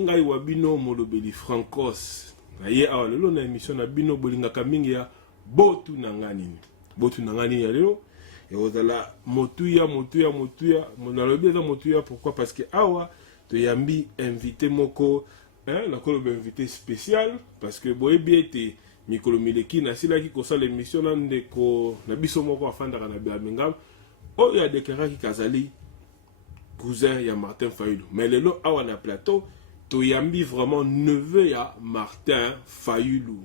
ngai wa bino molobeli Francos aye awa lelo na émission na bino bolingaka mingi ya botu na ngani ya lelo et ozala motuya monalobi eza motuya. Pourquoi? Parce que awa to yambi invité moko na koloba invité spécial parce que boyebi ete mikolo mileki na silaki kosala émission na ndeko na biso moko afandaka na Birmingham oyo adekaraki kazali cousin ya Martin Fayulu. Mais lelo awa na plateau to yambi vraiment neveu ya Martin Fayulu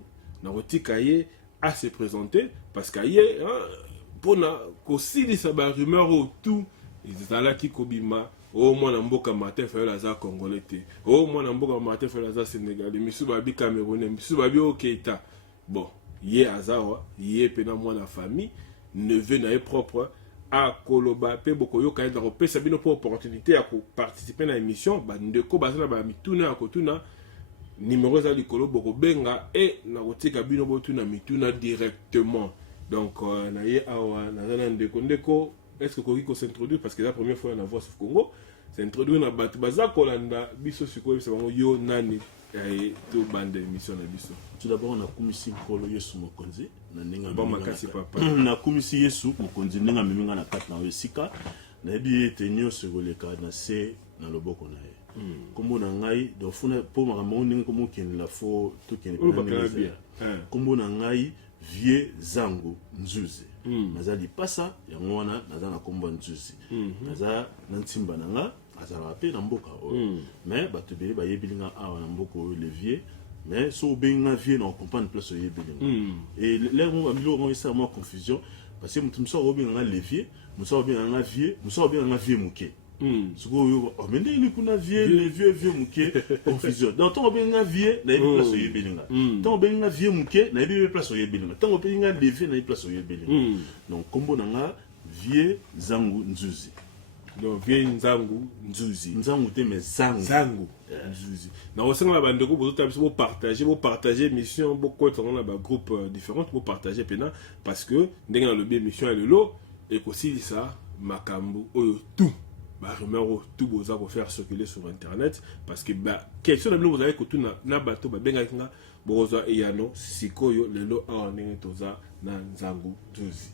na kotika ye à se présenter parce qu'aye pona kosilisa ba rumeur autour ezalaki kobima o mwana mboka Martin Fayulu aza congolais te, o mwana mboka Martin Fayulu aza sénégalais, misu babi camerounais, misu babi o Keita. Bon, ye azawa ye pena mwana famille neveu na ye propre a koloba pe boko yoka eza kopesa bino po opportunité ya ko participer na émission ba ndeko bazala ba mituna ya kotuna numéro za likolo boko benga et na kotika bino botuna mituna directement. Donc na ye awa na zana ndeko est-ce que Kokiko s'introduire parce que la première fois na voix sur Congo s'introduire na batu baza kolanda biso sikoyo bisa bango yo nani et to bande émission na biso. Tout d'abord na kumisi kolo Yesu mokonzi na ninga ba makasi papa na kumisi Yesu mokonzi ninga miminga na kat na wesika na bi etenyo segoleka na se na loboko na ye kombo na ngai do funa po makambo ninga komo ken la fo to ken kombo na ngai vie zangu nzuzi nazali pasa ya ngwana nazana kombo nzuzi naza na ntimba nanga azala pe na mboka mais bato bele ba yebilinga awa na mboko levier mais so benga vie na comprendre place yebilinga et là mo amilo mo isa mo confusion parce que mutum so obenga levier muso obenga vie muso obenga vie muke suko yo amende ni kuna vie levier muke confusion donc ton obenga vie na yebi place yebilinga ton obenga vie muke na yebi place yebilinga ton obenga levier na yebi place yebilinga donc kombo nanga vie zangu nzuzi. Donc vie nzangu nzangu te mais zangu nzuzi na osenga ba ndeko bozo biso partager mission beaucoup na ba groupe différents pour partager pena parce que ndenge na lobi mission ya lelo et aussi ça makambu oyo tout ba rumeur tout boza ko faire circuler sur internet parce que ba question na bino vous avez que tout na bato ba benga kinga bozo eyano sikoyo lelo a ndenge toza na nzangu nzuzi.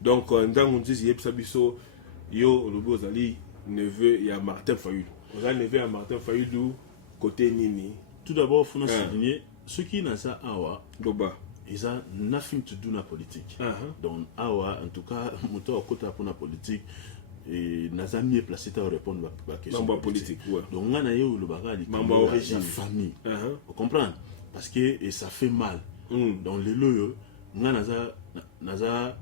Donc nzangu nzuzi yebisa biso yo lobo ozali neveu ya Martin Fayulu. Ozali neveu ya Martin Fayulu côté nini? Tout d'abord faut souligner ce qui n'a ça awa doba ils ont nothing to do na politique. Donc awa en tout cas moto akota pour na politique et n'a mieux placé à répondre à la question politique. Donc on a eu le bagage de la famille. Vous comprenez? Parce que et ça fait mal. Donc les loyo on a naza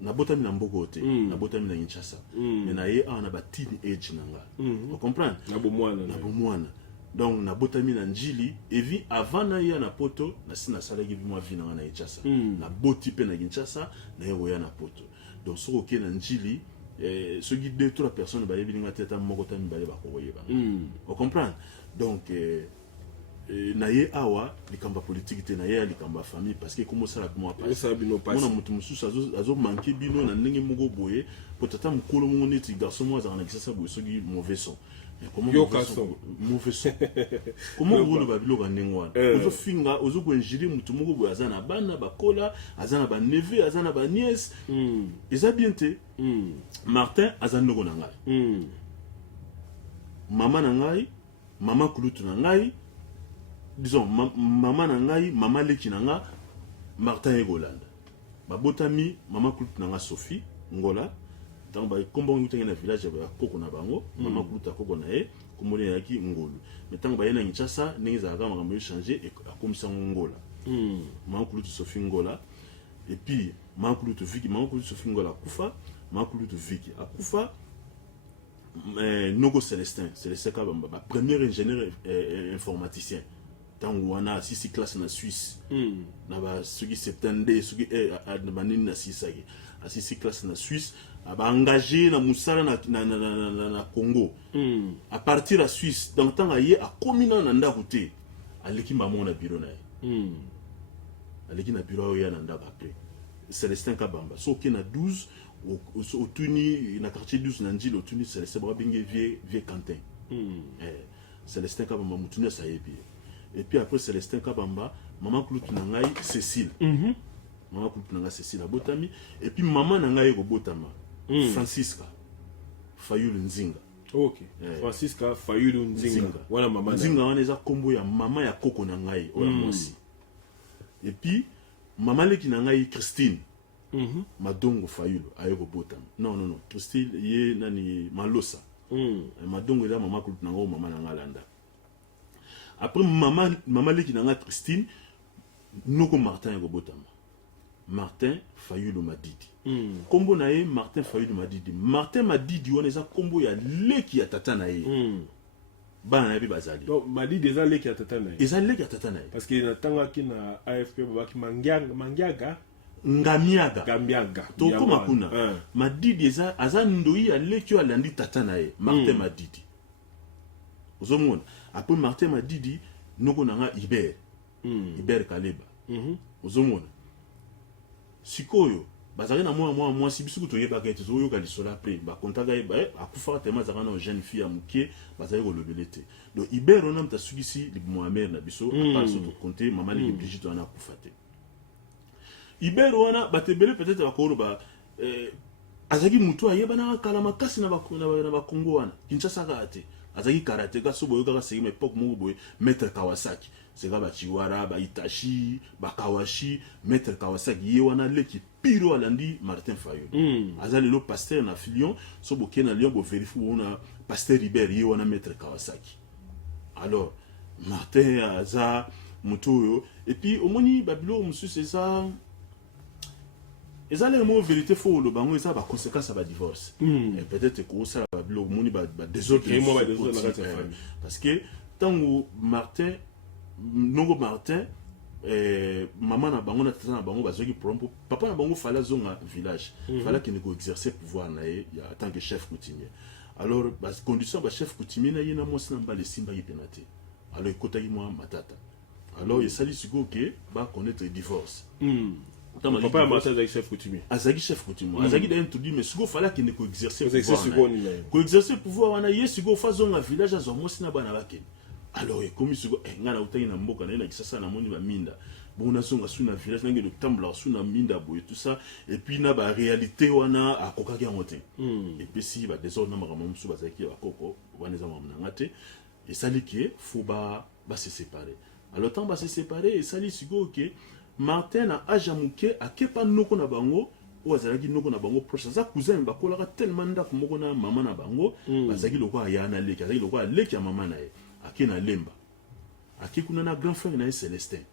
na botami na mboko te na botami na Kinshasa mais na ye ana ba teen age nanga vous comprenez na bomwana donc na botami na njili evi avant na ya na poto na sina salaki bi moi vi na Kinshasa na boti pe na Kinshasa na ye ya na poto donc so ok na njili ce qui 2-3 personnes ba yebi nga teta moko tami ba ba ko yeba vous comprenez donc na ye awa likamba politique te na ye likamba famille parce que comment ça la comment passe mona mutu mususu azo manquer bino na ndenge moko boye potata mukolo mongo neti garçon mo azana kisasa boye soki mauvais son comment mauvais son comment vous ba biloko ndengwana ozo finga ozo ko injiri mutu moko boye azana bana bakola azana ba neveu azana ba nièce eza bien te Martin azana ndoko na ngai mama na ngai mama kulutu na ngai disons maman na ngai mama leki na nga Martin Egolanda babotami mama kulutu na nga Sophie Ngola tant ba kombo ngutenge na village ya koko na bango mama kulutu koko na ye komone yaki Ngolu mais tant ba yena Kinshasa ndenge za ka makambo changer et akomisa Ngola mama kulutu Sophie Ngola et puis mama kulutu Viki mama kulutu Sophie Ngola akufa mama kulutu Viki akufa Nogo Célestin Kabamba ba premier ingénieur informaticien tangu wana sisi classe na Suisse na ba suki 70 suki na banini na sisaki asisi classe na Suisse aba engagé na musala na Congo à partir à Suisse dans temps aye a komina na ndako te aleki maman na bureau na ye aleki na bureau ya na ndako après Célestin Kabamba so ke na 12 au tuni na quartier 12 na Njili au tuni Célestin Babinge vie Quentin Célestin Kabamba Moutouna Sayebi. Et puis après Célestin Kabamba, maman Kloutou Nangaï Cécile. Maman Kloutou Nangaï Cécile à Botami. Et puis maman Nangaï Botama. Francisca Fayulu Nzinga. Ok. Francisca Fayulu Nzinga. Voilà maman. Nzinga wana eza kombo ya maman ya koko Nangaï oya mwasi. Et puis maman leki Nangaï Christine. Madongo Fayulu ayeko Botama. Non, Christine ye nani Malosa. Madongo eza maman Kloutou Nangaï maman Nangalanda. Après maman leki Nangaï Christine Noko Martin yeko Botama. Martin Fayulu Madidi. Kombo na ye Martin Fayulu Madidi. Martin Madidi wana eza kombo ya leki ya tata na ye. Bana na ye bazali. Donc Madidi eza leki ya tata na ye. Eza leki ya tata na ye. Parce que natanga ki na AFP babaki Mangiaga. Ngamiaga. Toko makuna. Madidi eza aza ndoi ya leki yo alandi tata na ye. Martin Madidi. Ozomona. Après Martin Madidi noko nanga Iber. Iber Kaleba. Ozomona. Sikoyo bazali na moi si bisu to yeba ka tezo yo ka lisola après ba kontaga ba akufa tellement zaka na jeune fille amuke bazali ko lobelete donc Iber on amta sugisi li Mohamed na biso pas so to compter maman li Brigitte on a kufate Iber wana batebele peut-être ba ko ba azaki mutu ayeba na kala makasi na ba Kongo wana Kinshasa ka ate azaki karate ka so boyo ka segi me pok mo boy maître Kawasaki c'est ba Chiwara ba Itachi ba Kawashi maître Kawasaki ye wana leki piro alandi Martin Fayulu azali lo pasteur na Filion so bo kena Lyon bo vérifier on pasteur Iber ye wana maître Kawasaki alors Martin aza mutoyo et puis omoni babilo musu c'est ça ezali mo vérité faux le bango ça ba conséquence ba divorce et peut-être que ça babilo omoni ba désordre parce que tango Martin Nongo Martin maman na bango na tata na bango bazoki prompo papa na bango fala zonga village fala qui ne ko exercer pouvoir na ye en tant que chef coutumier alors bas condition ba chef coutumier na ye na mosi na mbale simba yipenate alors ekotaki moi matata alors il sali siko que ba connaître divorce papa Martin azaki chef coutumier azaki d'ailleurs tout dit mais siko fala qui ne ko exercer pouvoir ko exercer pouvoir wana ye siko fa zonga village azo mosi na bana bakeni alors comme si ngana utaki na mboka na kisasa na moni ba minda bon na songa suna village nange de tambla suna minda boy tout ça et puis na ba réalité wana akokaki ngote et puis si ba désordre na makambo musu bazaki ba koko wana za mamna ngate et sali ke faut ba se séparer alors tant ba se séparer et sali sigo que Martin na ajamuke akepa noko na bango o azalaki noko na bango proche za cousin ba kolaka tellement ndako moko na mama na bango bazaki lokwa ya na leki azaki lokwa leki ya mama na ye akina lemba akikuna na grand frère na Célestin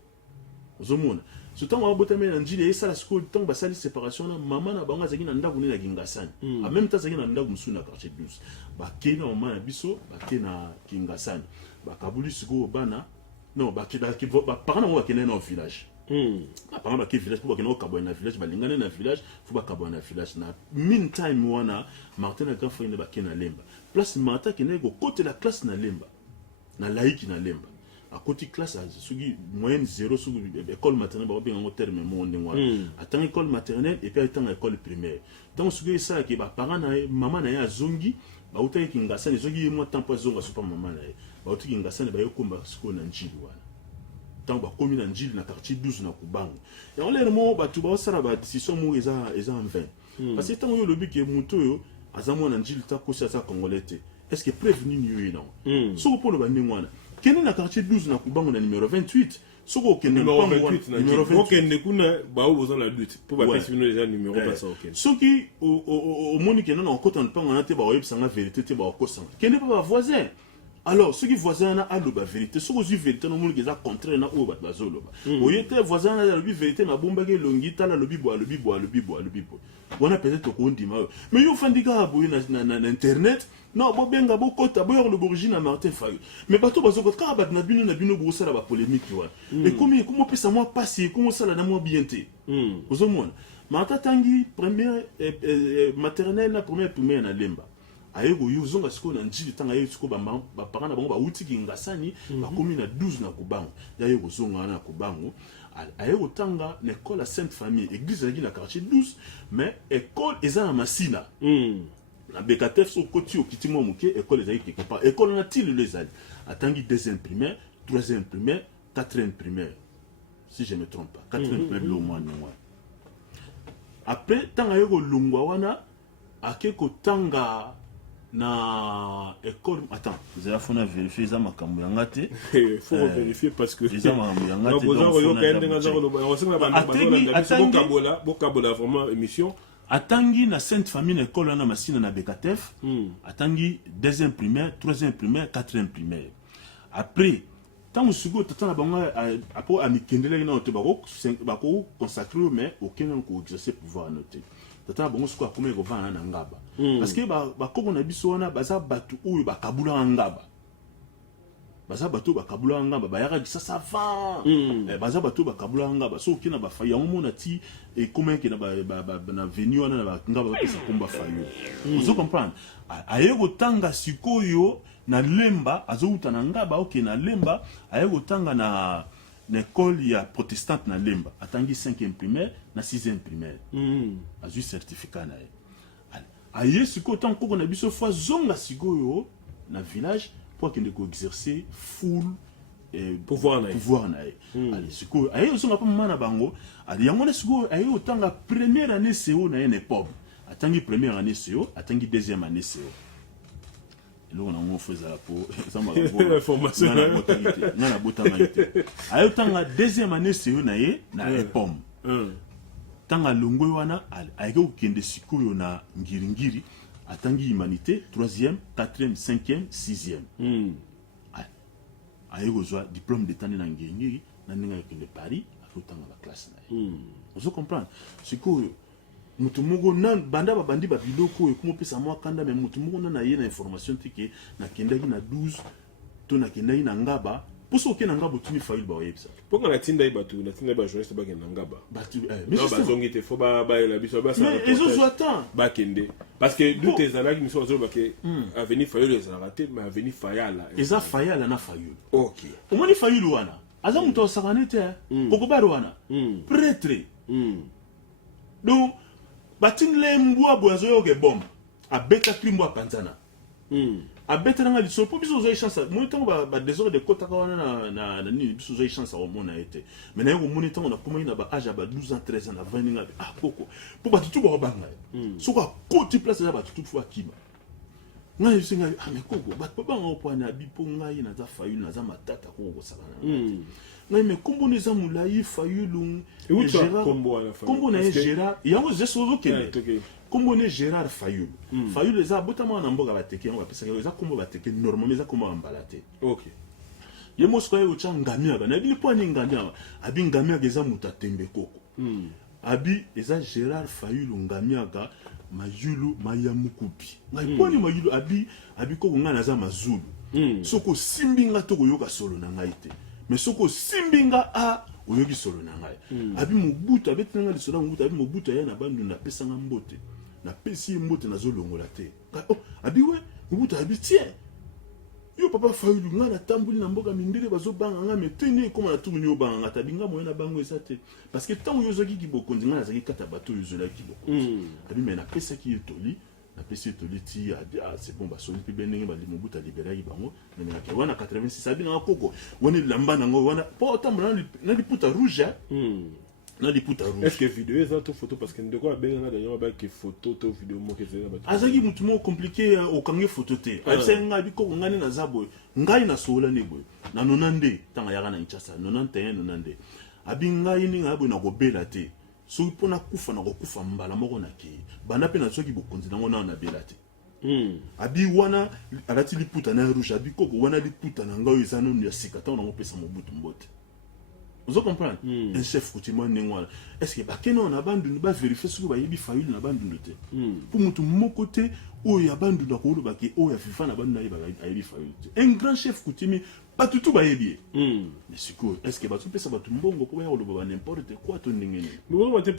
ozomona ce temps wa botame na njili et ça la school temps ba sali séparation na maman na bango azaki na ndako ni na Kingasani en même temps azaki na ndako musu na quartier 12 ba kena maman na biso ba kena Kingasani ba kabuli siko bana non ba kida ki ba parana wa kena na village par exemple village pour que kabwa na village balingana na village faut ba kabwa na village na meantime wana Martin na grand frère na ba kena lemba place Martin kena go côté la classe na lemba na laïki na lemba à côté classe sugi moyenne 0 sugi école maternelle ba bien en terme monde ngwa attend école maternelle et puis attend école primaire donc sugi ça ki ba parents na maman na ya zongi ba utaki Kingasani zongi mo tempo zonga super maman na ba utaki Kingasani ba yokomba siko na njili wana tant ba komi na njili na quartier 12 na kubango et on l'air mo ba tu ba sara ba décision mo eza en vain parce que tant yo lobi ke muto yo azamo na njili ta ko sa congolais est-ce que prévenu ni non soko pour le bandingwana kene na quartier 12 na kubango na numéro 28 soko kene numéro 28 numéro 28 kene kuna ba o besoin la lutte pour ba passer déjà numéro pas ça ok soki au moni kene na okota mpango na te ba oyebisa nga vérité te ba okosa kene pas ba voisin alors ceux qui voisin na aloba vérité soko zu vérité no moni keza contraire na o ba bazoloba oyete voisin na lobi vérité na bomba ke longi tala lobi bo wana peut-être ko ndima mais yo fandika boye na internet non bo benga bo kota bo yor l'origine à Martin Fayulu mais bato bazoko ka ba na bino bo sala ba polémique wa et comment peut ça moi passer comment ça la na moi bienté ozomona Martin tangi première maternelle na première na lemba ayego yuzonga siko na njili tanga yesiko ba parents na bango ba uti Kingasani ba komi na 12 na kubango yayego zonga na kubango ayego tanga l'école à Sainte Famille église na quartier 12 mais école eza na Masina na BKTF so koti okiti mo moke école ezali quelque part école na tili le ezali atangi deuxième primaire troisième primaire quatrième primaire si je me trompe pas quatrième primaire lo mwana mwana après tanga yeko lungwa wana ake kotanga na école attends vous allez faire vérifier ça makambo yanga te faut vérifier parce que ça makambo yanga te bokabola vraiment émission atangi na Sainte Famille école wana masina na BKTF atangi deuxième primaire troisième primaire quatrième primaire après tant sugo tata banga après amikendele na te bako consacrer mais aucun ko exercer pouvoir noter tata bongo suko akome ko vana na ngaba parce que ba koko na biso wana baza batu oyo bakabula ngaba baza batu bakabula ngaba bayaka kisasa va baza batu bakabula ngaba so kina ba fa yango mona ti et comment que na venu wana na ngaba pesa komba fayo vous comprendre ayego tanga sikoyo na lemba azouta na ngaba oke na lemba ayego tanga na école ya protestante na lemba atangi 5e primaire na 6e primaire azu certificat na ye aye siko tant koko na biso fois zonga sikoyo na village pour qu'il ko exercer full pouvoir na ye ali siko aye zonga pa mama na bango ali yango na siko aye otanga première année CO na ye ne pop atangi première année CO atangi deuxième année CO là on a mon faisait pour ça m'a formation na botamalité ayo tanga deuxième année c'est na ye na epom tanga longwe wana ayeko kende sikoyo na ngiri atangi humanité 3e 4e 5e 6e ayeko zwa diplôme d'état na ngiri na ninga kende Paris afutanga la classe na ye vous comprenez sikoyo mutu moko na banda babandi ba biloko e kuma pesa mwa kanda mais mutu moko na ye na information tike na kendaki na 12 to na kendaki na ngaba poso ke na ngaba tuni fail ba yebisa ponga na tinda ibatu na tinda ba journaliste ba kenda ngaba batu mais ba zongi te faut ba la biso ba ça mais ils ont attend ba kende parce que d'où tes alaki mission zo ba ke avenir fail les raté mais avenir fayala eza fayala na fail OK omoni fail wana aza muto sakane te poko ba wana prêtre donc batingle mbwa boazo yoke bomba abeta krimbo apanzana abeta nga liso po biso zo chance mo tango ba désordre de kota ka wana na ni biso zo chance au mona été mais na yo mo tango na kuma ina ba âge ba 12 ans 13 ans na 20 nga poko po batutu ba banga so ka koti place ya batutu fwa kiba nga yisinga mais koko ba banga opo na bipo nga ina za fayu na za matata ko ko sakana mais kombo neza mulai fayulu Gérard kombo na Gérard yango zeso kende kombo ne Gérard Fayulu Fayulu eza botama na mboka bateke yango apesa eza kombo bateke normalement eza kombo ambalate OK ye mosko ye ucha ngamia ba na bili po ni ngamia abi ngamia eza mutatembe koko abi eza Gérard Fayulu ngamia ga mayulu mayamukupi ngai po ni mayulu abi koko ngana za mazulu soko simbinga to koyoka solo na ngai te mais soko simbinga a oyoki solo na ngai abi mobutu abetinanga lisolo mobutu abi mobutu ya na bandu na pesanga mbote na pesi mbote na zolongola te abi we mobutu abi tie yo papa Fayulu nga na tambuli na mboka mindele bazobanga nga metene koma na tumu nyo banga tabinga moyo na bango esate parce que tant yo zoki kiboko ndinga na zaki kata bato yo zola kiboko abi me na pesa ki etoli na pesi toliti c'est bon ba soli pe benenge ba mobutu libéré bango mais na wana 86 abi na koko woni lamba nango wana po tambola na liputa rouge na liputa rouge est-ce que vidéo ça to photo parce que ndeko abenga d'ailleurs ba ke photo to vidéo mo ke zela ba azaki mutu mo compliqué au kange photo te asenga bi ko ngani na zabo ngai na sola ne boy na 90 tanga yaka na Kinshasa 91 90 abi ngai ni ngabo na kobela te so pona kufa na kokufa mbala moko na ke bana pe na soki bokonzi nango na bela te abi wana alati liputa na rouge abi koko wana liputa na ngao ezano ya sika ta na ngopesa mobutu mbote vous comprenez un chef coutumier nengwana est-ce que bakena na bandu ba vérifier ce que ba yebi Fayulu na bandu te pour mutu moko te o ya bandu na ko ba ke o ya fifa na bandu na yebi Fayulu un grand chef coutumier pas tout ba yebi mais c'est quoi est-ce que ba tout pesa ba tout mbongo ko ya lo ba n'importe quoi to ndengeni mais on va te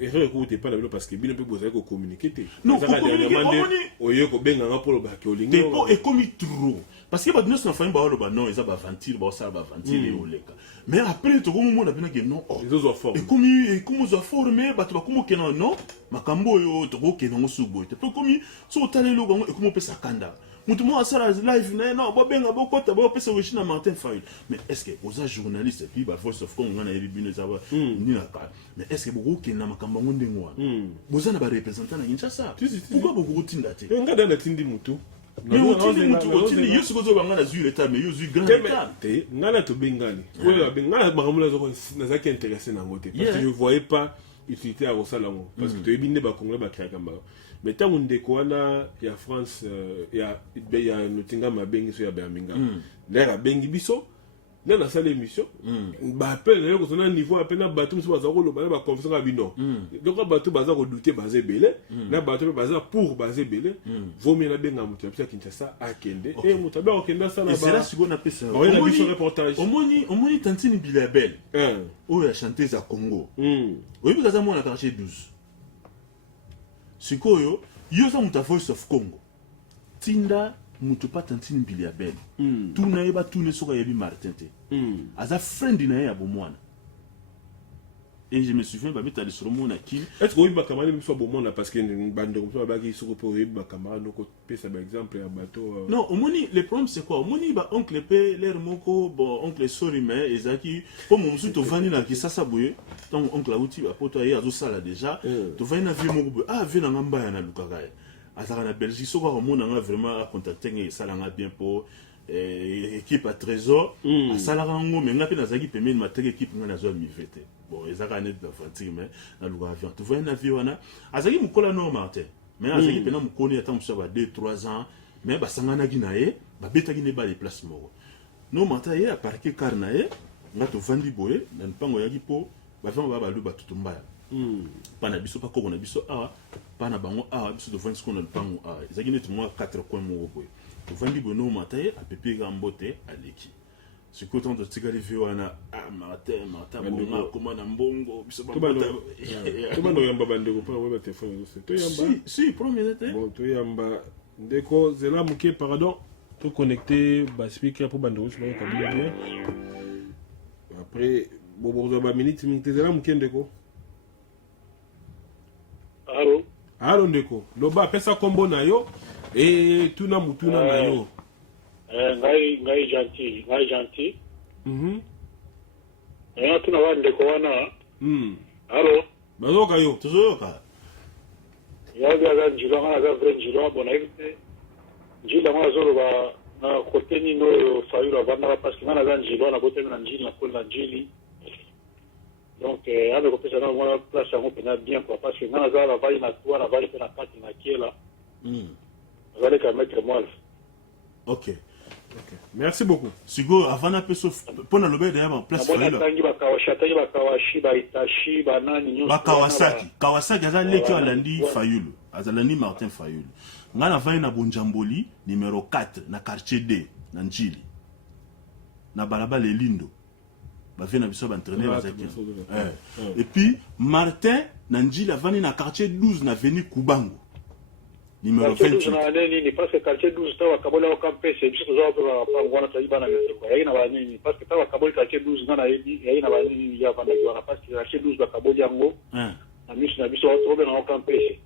erreur écoute pas là parce que bien peut poser ko communiquer non ça dernièrement oyo ko benga nga pour ba ke olingi et comme trop parce que ba nous na famille ba loba non ils a ba ventile ba ça ba ventile oleka mais après to comme mona bina que non les autres formes et comme za formé ba to ba comme que non makambo yo to ko ke non subo te to comme so talelo bango et comme pesa kanda mutu mo asala live non ba benga ba kota ba pesa wishina Martin Fayulu mais est-ce que aux journalistes et puis ba Voice of Congo na elibino za ba ni na ka mais est-ce que beaucoup ke na makambo ngonde ngwa bozana ba représentant na Kinshasa pourquoi beaucoup tinda te nga dana tindi mutu mais otindi yo siko zo banga na zui l'état mais yo zui grand état te ngana to bengani oyo bengana ba kamula zo na zaki intéressé na ngote parce que je voyais pas utilité à Rosalango parce que to ebinde ba congolais ba créer kamba mais tango ndeko wana ya France ya notinga mabengi so ya Birmingham l'air bengi biso na salle émission ba appel na ko na niveau appel na bato muso baza ko loba ba confiance ka bino donc bato baza ko douter baza belé na bato baza pour baza belé vomi na benga muto ya Kinshasa akende et muto ba okenda ça na ba c'est là ce qu'on appelle ça on a vu ce reportage omoni Tantini Bilabel oyo a chanté za Congo oyebi kaza mwana quartier 12 sikoyo yo za muta Voice of Congo tinda mutu pa Tantini Bilabel tuna yeba tune soka yebi Martin te aza friend na ya bomwana et je me souviens ba beta sur mon akil est-ce que ba camarade me soit bomwana parce que bande comme ça ba ki soko pour ba camarade donc pesa par exemple ya bateau non omoni le problème c'est quoi omoni ba oncle pe l'air moko bon oncle sorry mais ezaki comme musu to vani na Kisasa boye donc oncle auti ba poto ya zo sala déjà to vani na vie moko ah vie na ngamba ya na lukaka azaka na Belgique soko ko mona nga vraiment a contacter ngi sala nga bien pour équipe à trésor à salarango mais ngapi nazaki pemeni mateke équipe nga nazo mivete bon ezaka net d'aventure mais na luka avion tu vois na vie wana azaki mukola no Martin mais azaki pena mukoni ata musa ba 2-3 ans mais basangana ki na ye ba betaki ne ba les places moko no Martin ye a parqué car na ye ngato vandi boye na mpango yaki po ba vamba ba lu ba tutumbaya pana biso pa koko na biso awa pana bango awa biso de vandi ko na mpango awa ezaki net mo 4 coins moko boye vandi bono mataye a pepe gambote aleki siko tant de tigari viwana Martin bonga koma na mbongo biso ba to bando yamba bande ko pa weba téléphone to yamba si premier était bon to yamba ndeko zela muke pardon to connecter ba speaker pour bande rouge ba bien après bobo ba minute zela muke ndeko allo ndeko loba pesa kombo na yo et tuna mutuna na yo ngai gentil tuna wa ndeko wana allo bazoka yo tuzoka ya ga njilo ngana ga vrai njilo bona ite njilo ngana zolo ba na koteni no Fayulu bana parce que ngana ga njilo na botemi na njili na kona njili donc avec ko pesa na mwana place yango pena bien quoi parce que ngana za la vali na toi na vali pena kati na kiela allez quand mettre moi. OK. Merci beaucoup. Sigo avant na peso pour na lobe d'ailleurs en place Fayulu. Kawasaki aza leki alandi Fayulu. Azalandi Martin Fayulu. Ngana vani na Bonjamboli numéro 4 na quartier D na Njili. Na balabala Lindo. Ba vient na biso ba entraîner bazaki. Et puis Martin na Njili avani na quartier 12 na avenue Kubango. Numéro 28. Parce que quartier 12 tawa kabola okampé c'est biso zo pa ngwana tayiba na ngeko yaina ba nini parce que tawa kabola quartier 12 ngana yebi yaina ba nini ya bana yo parce que quartier 12 ba kabola yango na miso na biso to be na okampé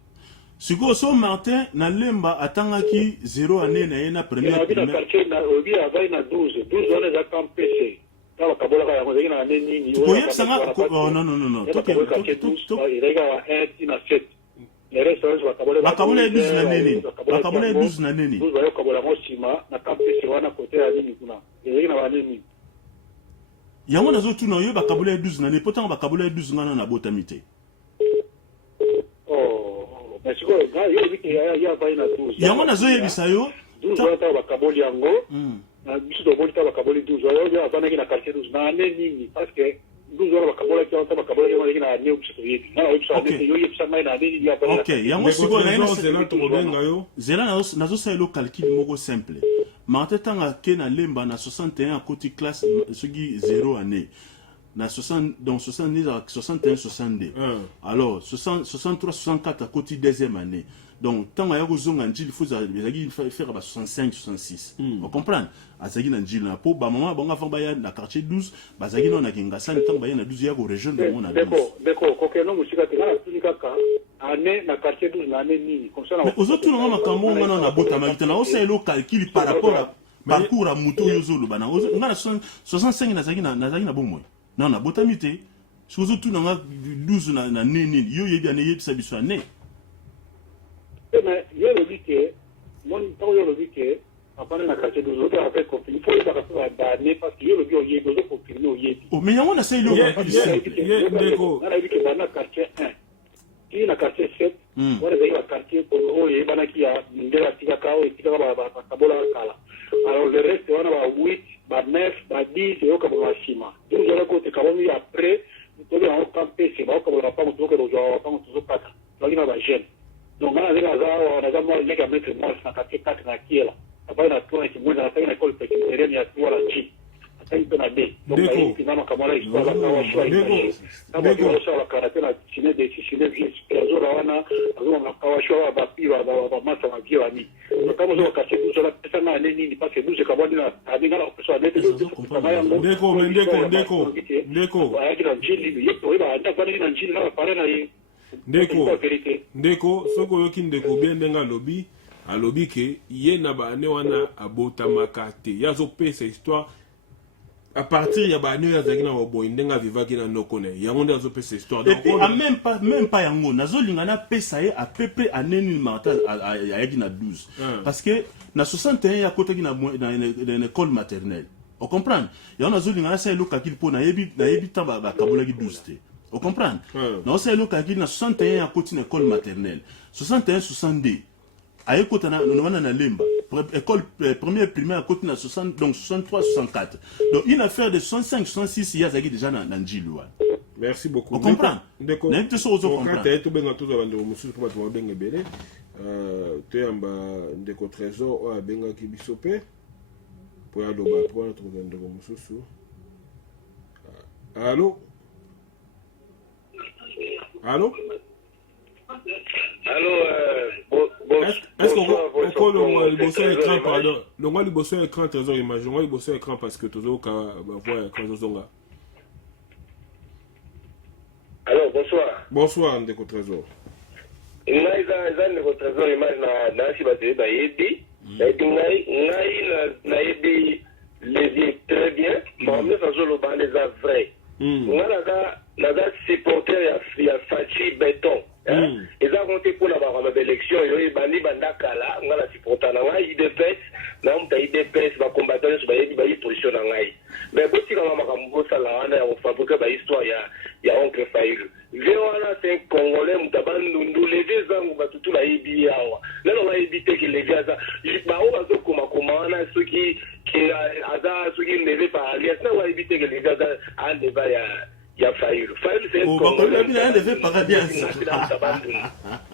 siko so Martin na lemba atangaki 0 année na yena première quartier na obi avai na 12 wana za campé tawa kabola ka yango yaina na nini ko yebsanga non to irega wa 1 na 7 bakabula 12 na nini bakabula 12 na nini bakabula mosima na campus wana kote ya nini kuna ezeki na banini yango nazo tuna yo bakabula 12 na nini potanga bakabula 12 ngana na botami te mais siko yo biki ya vai na 12 yango nazo yebisa yo 12 wana bakaboli yango na biso do bolita bakaboli 12 yo avana ki na quartier 12 na nini parce que 12 wana bakabola ki wana bakabola ki wana na neo biso yebi na biso ade yo yebisa mai na nini ya bana OK yango siko na zela to bobenga yo zela nazo sa lo calcul moko simple Martin tanga ke na lemba na 61 à côté classe soki 0 année na 60 donc 70 61 62 alors 63 64 à côté deuxième année donc tant ya kozonga njili il faut faire 65 66 on comprend azaki na njili na po ba maman bonga fa baya na quartier 12 bazaki na kingasani tant baya na 12 ya ko région de mona d'accord kokeno musika tingana tunika ka année na quartier 12 na année nini comme ça na mais aux autres non makambo ngana na bota makita na osa elo calcul par rapport à parcours à muto yozolo bana ngana 65 na bomoi non na botami te sozo tu na 12 na nini yo yebi ane yebi sabiso ane mais yo le dit mon temps yo le dit que après na quartier 12 autres avec il faut y avoir ba année parce que yo le dit au yebi zo confirmer au yebi oh mais yango na sai lo ndeko na yebi ke bana quartier 1 qui na quartier 7 wala za ya quartier ko o yebi bana ki ya ndela tika kao tika ba kabola kala alors le reste on a 8 ba 9 ba 10 yo ka ba shima donc je ko te ka woni après to le on campé c'est ba ko ba pa ko ko jo pa ko to kata donc ina ba jeune donc on a za mo le ka mettre moi na ka 4 na kiela après na toi qui moi na ta na école petite terrain ya toi la ji atay to na b donc ay kinama kamala histoire la kawa shwa kama kwa sawa karate na chine de chine vieux azora wana azora na kawa shwa ba piwa ba masa ma kiwa ni kama zo ka sebu so la pesa na nini parce que nous c'est kaboni na adinga la pesa nete ndeko ayaki na njili yeto iba ata kwa na njili na pare na yi ndeko soko yoki ndeko bien ndenga lobi alobi ke ye na ba ane wana abotamaka te yazopesa histoire à partir ya ba ane yazaki na boy ndenga vivaki na nokone yango nde azopesa histoire donc même pas yango nazolinga na pesa ye à peu près année ni marta ayaki na 12 parce que na 61 ya kotaki na école maternelle on comprend ya nazolinga na sa eloka kili po na yebi ta ba kabolaki 12 te on comprend na sa eloka kili na 61 ya koti na école maternelle 61 62 aye kota na na lemba école première primaire à côté na 60 donc 63 64 donc une affaire de 65 66 ya zaki déjà na njilwa merci beaucoup on comprend ndeko na te so comprendre ta to benga to za ndeko mususu ko to benga bele to yamba ndeko trésor o benga ki bisope pour ya loba pour na to ndeko mususu allô allô est-ce qu'on le liboso écran pardon le liboso écran trésor image le liboso écran parce que toujours ka voir quand zozonga alors bonsoir ndeko trésor ngai ndeko trésor image na si ba te ba yebi na yebi les très bien mais même ça le ban les vrai ngala na supporter ya Fachi Béton ils ont compté pour la élection ils ont bandi bandakala ngala supporter na ngai IDPS na mta IDPS ba combattant sur ba yebi position na ngai mais boti kama makambo sala wana ya fabriquer ba histoire ya oncle Fayulu Véwana c'est un Congolais mutabandu levé zangu batutu la yebi yawa lelo la yebi te ki levé za ba o bazo koma wana ceux qui aza ceux qui levé par alliance na la yebi te ki levé za a débat ya Fayulu c'est un Congolais il a levé par alliance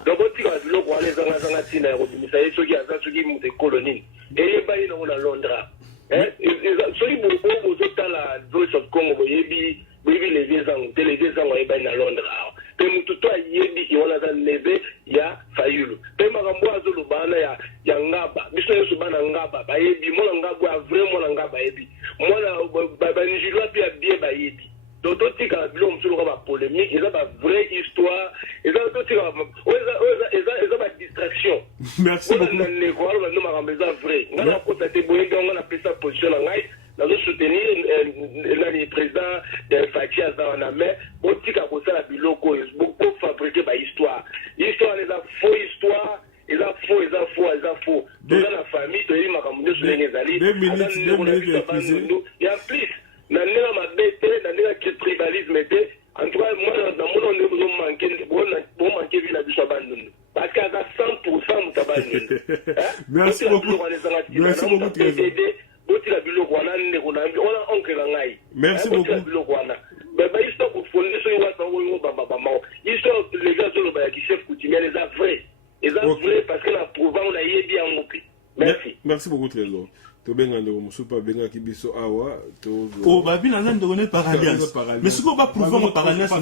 donc boti ka biloko wana zanga tina ko bimisa ceux qui aza ceux qui mute colonie et ba ina na Londres ceux qui bozo la Voice of Congo yebi les vieux ans et na Londres pe mutu to yebi ki wana za leve ya Fayulu pe makambo azolo bana ya ngaba biso yesu bana ngaba ba yebi mona ngaba a vraiment ngaba yebi mona ba njilwa pia bien ba yebi donc to tika bilo msulu ka ba polémique eza ba vraie histoire eza to tika eza ba distraction merci beaucoup ne ko alo no makambo eza vrai ngana ko tate boyenga ngana pesa position na ngai nous soutenir le président de Fachi Azana mais botika ko sala biloko beaucoup fabriquer ba histoire les a faux histoire ils a faux dans la famille to yi makambo sur les zali ya plus na nela mabete na nela ki tribalisme te en tout cas moi na mono ne vous manquer bon manquer vila biso bandundu parce que à 100% mutabandundu merci beaucoup botila biloko wana ndeko na mbi ona oncle na ngai merci beaucoup biloko wana ba histoire ko fondé so yiwa tango yo bamba histoire les gars zo ba ki chef coutumier les a vrai vrai parce que la prouvant on a yebi en mopi Merci beaucoup Trésor. Tobenga ndeko musupa benga kibiso awa to oh babi na ndeko ne par alliance mais ce qu'on va prouver par alliance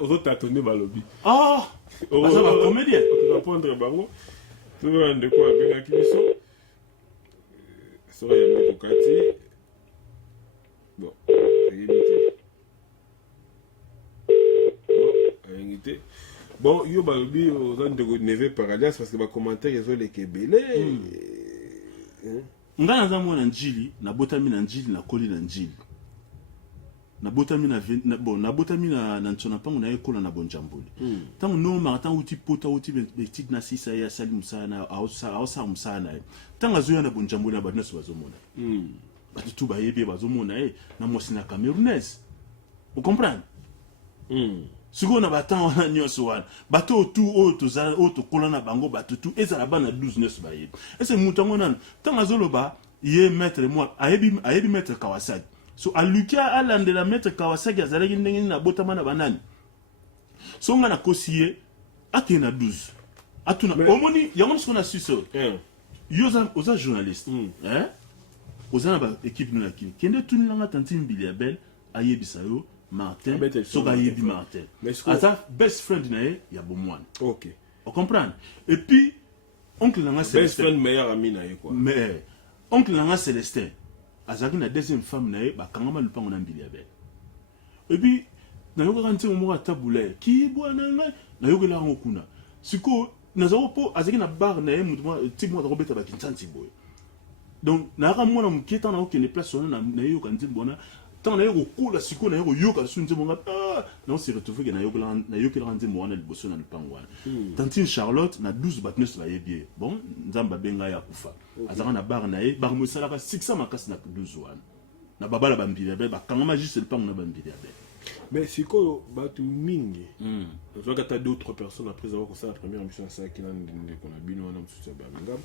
aux autres attendez balobi ah ça va comédien on va prendre bango to ndeko benga kibiso so ya ndeko kati bon invité bon yo balobi aux ndeko neve par alliance parce que ba commentaire ils ont les kebele nga naza mwana njili nabotami na njili nakoli na njili nabotami na ntona pango na ekola na bonjamboli ntango nomaka ntango uti pota uti betide na sisa ye asali mosala na aosala mosala na ye ntango azoya na bonjamboli na bato nyonso bazomona bato tu bayebi ye bazomona ye na mwasi na camerounaise ocomprendre sikoyo na batango wana nyonso wana bato tu oyo tokola na bango bato tu ezala bana 12 nyonso bayebi ese moto yango nano ntango azoloba ye maître moi ayebi maître Kawasaki so alukia alandela maître Kawasaki azalaki ndenge nini abotama na banani so nga nakosi ye akende na 12 atuna omoni yango mosiko na suso yo oza journaliste oza na baéquipe no na kini kende tunilanga tanti mbili ya belle ayebisa yo Martin, soka yebi Martin. Asa best friend na ye ya bomwana. OK. On comprend. Et puis oncle Nanga Célestin. Best friend meilleur ami na ye quoi. Mais oncle Nanga Célestin, azaki na deuxième femme na ye ba kangama lupango na mbili ya belle. Et puis na yoka kanti mo ka tabula ki bwana ngai na yoka la ngokuna. Siko nazako po azaki na bar na ye mutu ti mo robeta ba kintanti boy. Donc na ka mwana muketa na okene place ona na yoka kanti bona tant na yo kula siko na yo yoka sunze monga non c'est retrouvé que na yo kila nzembo wana liboso na lupango wana tantine Charlotte na 12 batnes ba yebie bon nzamba benga ya kufa azaka na bar na ye bar mosala ka 600 makasi na 12 wana na babala bambili ba kangama juste lupango na bambili ya be mais siko batu mingi je vois que d'autres personnes après avoir commencé la première émission ça qui n'a qu'on a bino na msusa bangam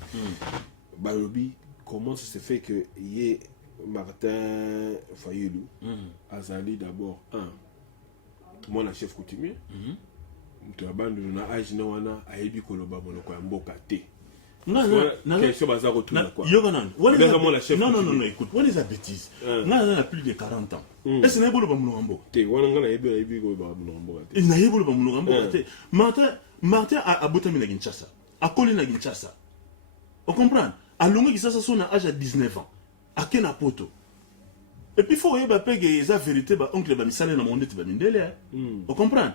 balobi comment ça se fait que yé Martin Fayulu azali d'abord moi la chef coutumier tu as bandu na âge na wana ayebi koloba monoko ya mboka te question baza retourner quoi non écoute on les a bêtises na plus de 40 ans est-ce que na bolo ba monoko ya mboka te wana ngana yebi koloba monoko ya mboka te na yebi koloba monoko ya mboka te Martin a botami na Kinshasa akoli na Kinshasa on comprend alongo Kinshasa son âge à 19 ans akena poto et puis faut yeba pege eza vérité ba oncle ba misale na monde te ba mindele on comprend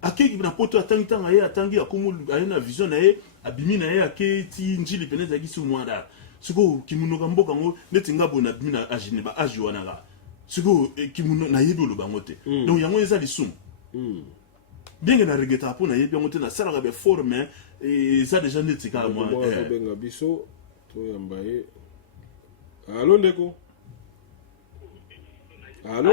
akeki na poto atangitanga ye atangi akomo ayena vision na ye abimi na ye aketi njili peneza kisu mwanda siko kimuno kamboka ngo netinga bona bimina ajine ba aju wana ga siko kimuno na yebi lo bango te donc yango eza lisumu bien que na regeta po na yebi yango te na sala ga be forme et ça déjà netika moi benga biso to yambaye. Allô, Ndeko? Allô?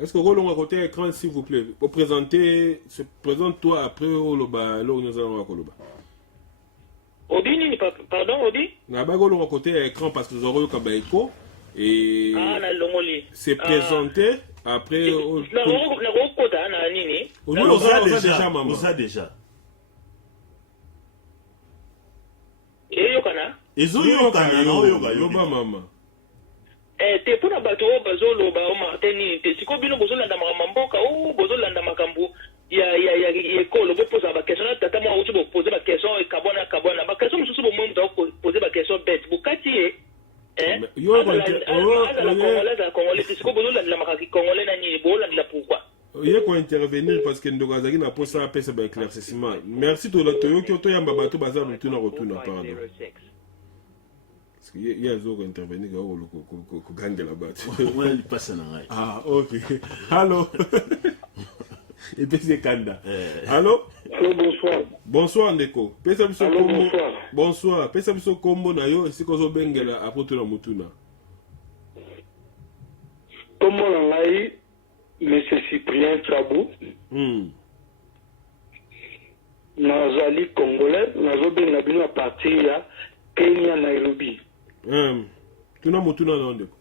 Est-ce que vous à côté écran, s'il vous plaît? Pour présenter, présente-toi après Oloba, là où nous allons à Koloba. Odi, pardon, Odi? N'a pas à côté écran parce que nous aurons eu Kabaïko. Et c'est présenté après. On a déjà. Ezuyokana yoba mama te pona bato bazoloba o Martin te sikobino bozolanda makamboka o bozolanda makambo ya ekolo bo poser ba question na tata moi bo poser ba question e kabona ba question mususu bo mo poser ba question bête bukati yo la congolais te sikobozolanda makaki congolais na ni bolanda pourquoi il faut intervenir parce que nous avons na posa pesa ba éclaircissement merci to yoki to yamba bato baza mutu na retourna pardon il y a zoko intervenir ko gangela bato on il passe na ngai OK allô et puis c'est Kanda allô bonsoir Ndeko pesa biso kombo bonsoir pesa biso kombo na yo esiko zo bengela apoto na mutuna kombo na ngai Monsieur Cyprien Trabou. Nazali Congolais, nazobenga bino à partir ya Kenya Nairobi. Tuna mutuna na ndeko.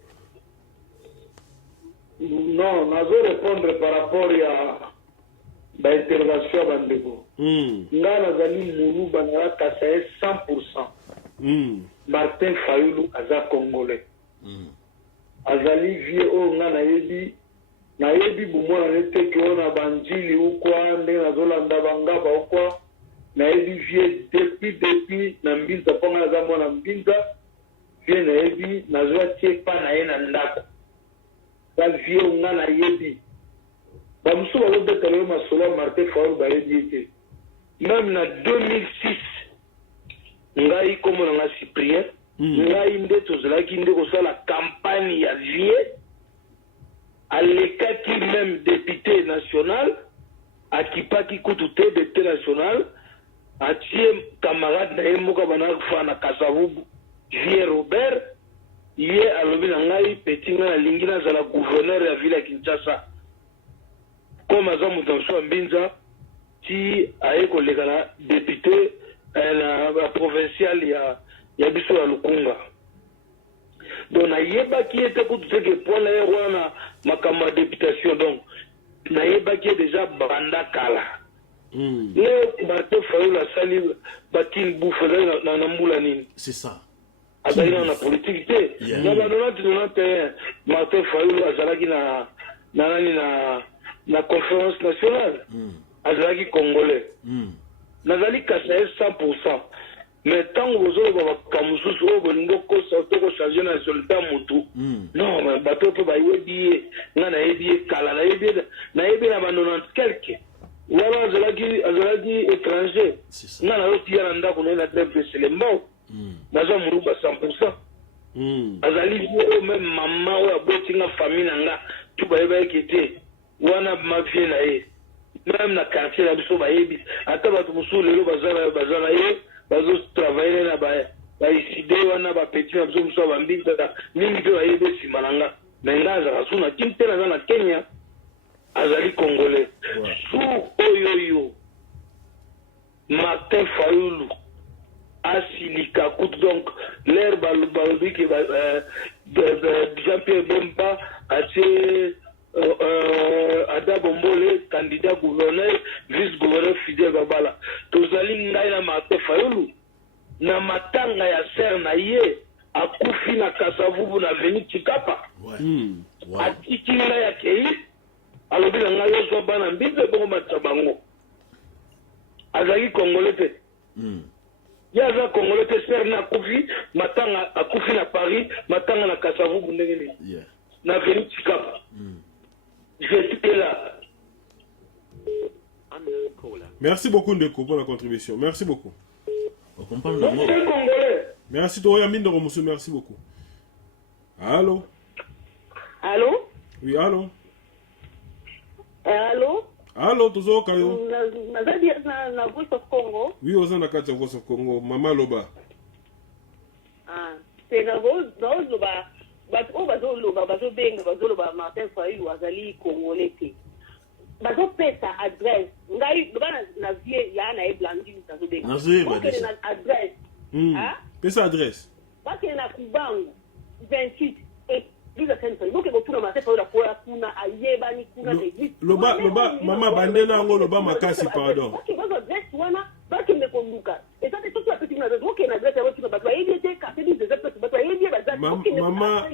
Non, nazo répondre par rapport à l'intervention bandeko. Nga nazali mulu banara kasaye 100%. Martin Fayulu aza congolais azali vie oyo nga nayebi bumwana nete ke ona banjili ukwa nde nazolanda bangaba ukwa nayebi vie depuis na mbinza mpo nga naza mwana mbinza vie nayebi nazwa tie pa na ye na ndako ba vie oyo nga nayebi bamosusu bazobetala yo masolo ya Martin Fayulu bayebi ete même na 2006 ngai kombo na nga Cyprien ngai nde tozalaki nde kosala campagne ya vie alekaki même député national akipaki kutu te député national atie camarade na ye moko banaki faa na Kasavubu vie Robert ye alobi na ngai peti ngai nalingi nazala gouverneur ya ville ya Kinshasa comme aza moto mosusu ya mbinza ti aye koleka na député na provincial ya biso ya Lukunga donc nayebaki ete kutu teke poala ye wana makambo ya députation donc nayebaki ye déjà banda kala leo Martin Fayulu asali batini bufu azali na mbula nini c'est ça azali na politique te na ba 91 Martin Fayulu azalaki na conférence nationale azalaki congolais nazali kasaye 100%. Mais tant que vous avez kamususu oyo bolingo kosa otoko changer nationalité mutu non mais bato pe ba yebi nga na yebi kala na yebi na 90 quelque wala azalaki étranger nga na yoti ya ndako na trempe selembo naza muruba 100%. Azali o même maman o aboti nga famille nga tu ba yeba ekete wana mafie na ye même na quartier na biso ba yebi ata bato musu lelo bazala ye bazo travailler na ba iside wana ba petit na biso muso ba mbinza mingi pe ba yebe sima nanga menga za suna kimte na Kenya azali congolais su oyoyo Martin Fayulu asilika kutu donc l'air balobi ke Jean-Pierre Bemba atie Ada Bombole candidat gouverneur vice-gouverneur Fidel Babala tozali ngai na Martin Fayulu na matanga ya ser na ye akufi na Kasavubu na veni Chikapa atiki ngai ya kei alobi na ngai yozwa bana mbinze bongo matsabango azali congolais te ya za congolais te ser na akufi matanga akufi na Paris matanga na Kasavubu ndenge nini na veni Chikapa j'étais là. Merci beaucoup Ndeko pour la contribution. Merci beaucoup. On comprend le mot. Merci Toya Mindoro monsieur, merci beaucoup. Allô? Allô? Oui, allô? Allô? Allô, Tozo Kayo? Nazadi na Voice of Congo. Oui, aux Anakati Voice of Congo. Mama Loba. Ah, c'est na Voice Loba. Bazoloba Martin Fayulu azali congolais te bazopesa adresse ngai loba na vie ya na eblandi tazobenga na adresse pesa adresse bakele na Kubangu 28 et plus de 5 donc botuna Martin Fayulu kwa kuna ayebani kuna loba mama bandela ngo loba makasi pardon bazo adresse wana bakele konduka et ça c'est tout la petite adresse ok na adresse ya bato ayebite ka c'est des adresses bato ayebite bazali mama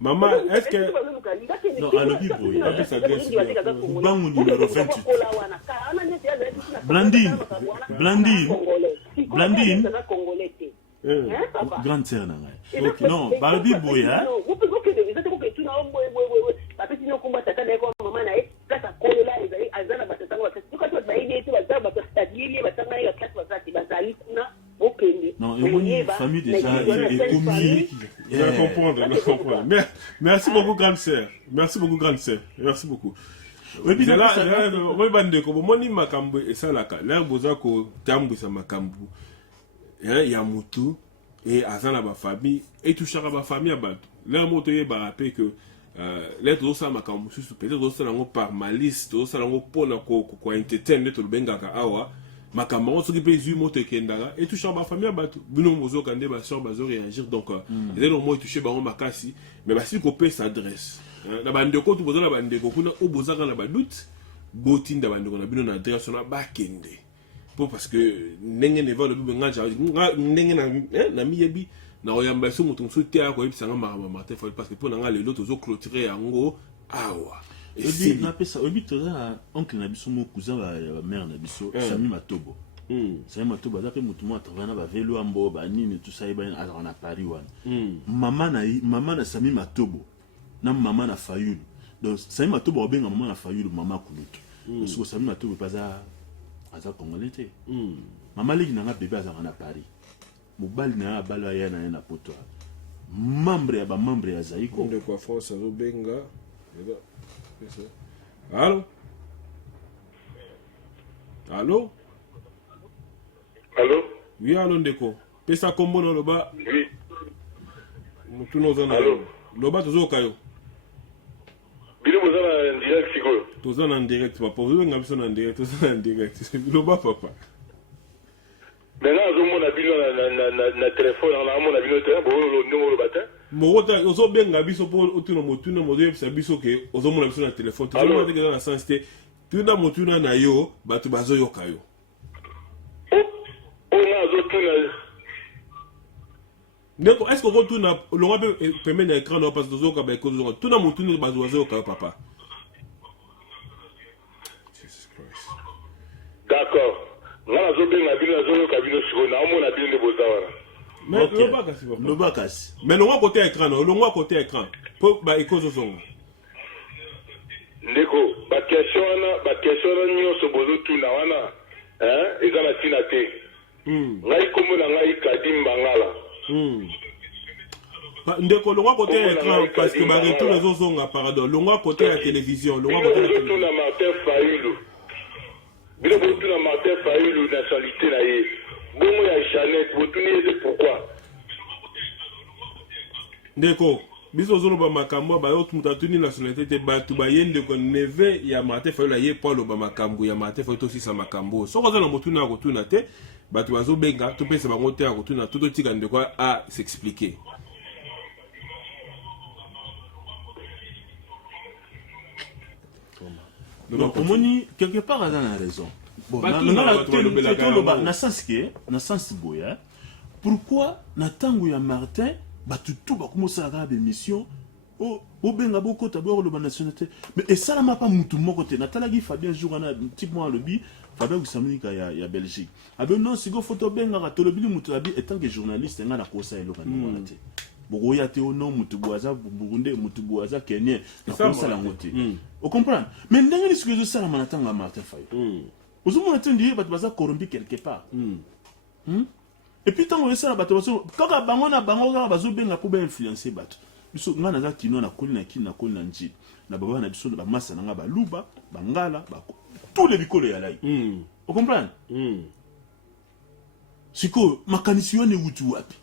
Maman, est-ce que... Non, alobi boy. Kubangu numéro 28. Blandine. Grande sœur na ngai. Non, balobi boy hein. Non, une famille déjà est je comprends. Merci beaucoup, grande sœur. Merci beaucoup, grande sœur. Merci beaucoup. Oui, puis là, oui, bande ko moni makambo esalaka. Là, bozako tambwisa makambo. Il y a mutu et azana ba famille et touchaka ba famille abantu. Là, moto ye ba rappeler que lettre au sama makambo susu peut-être au salango par malice, au salango pona ko entertain to bengaka awa. Makambo soki pe zu moto kendanga et toucher ba famille bato bino mozo kande ba sœur bazo réagir donc ils ont au moins touché ba makasi mais ba si ko pe s'adresse na bande ko tu bozo na bande ko kuna o boza kana ba doute botinda bande ko na bino na adresse na ba kende parce que ndenge ne va le benga ndenge na miyebi na oyamba so mutu so tia ko yebisanga Martin Fayulu parce que pour nga le autres zo clôturer yango awa et si na pesa obi toza oncle na biso mo cousin ba mère na biso Sami Matobo Sami Matobo azape mutu mo atravana ba velo ambo ba nini tout ça ba azana na Paris wana maman na Sami Matobo na maman na Fayulu donc Sami Matobo obenga maman na Fayulu maman kulutu parce que Sami Matobo pas aza congolais te maman legi na nga bébé azana na Paris mobali na bala ya na poto membre ya ba membre ya Zaiko de quoi France zo benga allô allô allô oui allô ndeko pesa kombo no loba oui mutu no zana loba tozo kayo bino bozana en direct sikoyo tozana en direct papa ozo nga biso na direct tozana en direct loba papa maintenant azomona bino na telefone naamona bino te ndenge oloba te mokota ozobenga biso mpo otuna motuna mozoyebisa biso ke ozomona biso na telefone tozomona teke eza na sens te tuna motuna na yo bato bazoyoka yo oyo azotuna ndeko est ce que okotuna olonga mpe pembeni ya écran nao parce que tozoyoka baekozonga tuna motuna bato bazoyoka yo papa d'accord nga nazobenga bino nazoyoka bino sikoyo naomona bino nde boza wana lobakasi mais longwa côté écran longwa côté écran po ba ekozozonga ndeko bakestion wana nyonso bozotuna wana eza na ntina te ngai kombo na ngai Kadim Bangala ndeko longwa côté écran parce que baretour ezozonga pardon longwa côté ya télévision longwa côté ya télévision na Martin Fayulu bino botuna Martin Fayulu nationalité na ye bongo ya Jeannette botuni eze pourquoi ndeko biso ozoloba makambo bayo mutu atuni nationalité te bato baye ndeko neve ya Martin Fayulu aye po aloba makambo ya Martin Fayulu tosisa makambo soki oza na motuna ya kotuna te bato bazobenga topesa bango te ya kotuna to totika ndeko a s'expliquer donc omoni quelque part aza na raison bon na sens boya pourquoi na tango ya Martin bato tout bakomosalaka bémission obenga bokota boyoloba nationalité mais esalama pa mutu moko te natalaki Fabien jour wana type mo alobi Fabien Gusamunika ya Belgique abe non siko photo bengaka tolobili mutu abi etant que journaliste nga na kosa eloka ndimona te bokoya te ono mutu boaza burundais mutu boaza kenien na kosala ngo te o comprendre mais ndenge ni siko ezosalama na ntango ya Martin Fayulu ozomona te ndiye bato baza corrompi quelque part et puis ntango esala bato baso kaka bango na bango kaka bazobenga mpo bainfluencer bato biso nga naza kino nakoli na kini nakoli na njili na baba na biso na bamasa na nga baluba bangala tous les bikolo ya lai o comprendre siko makanisi wana ewuti wapi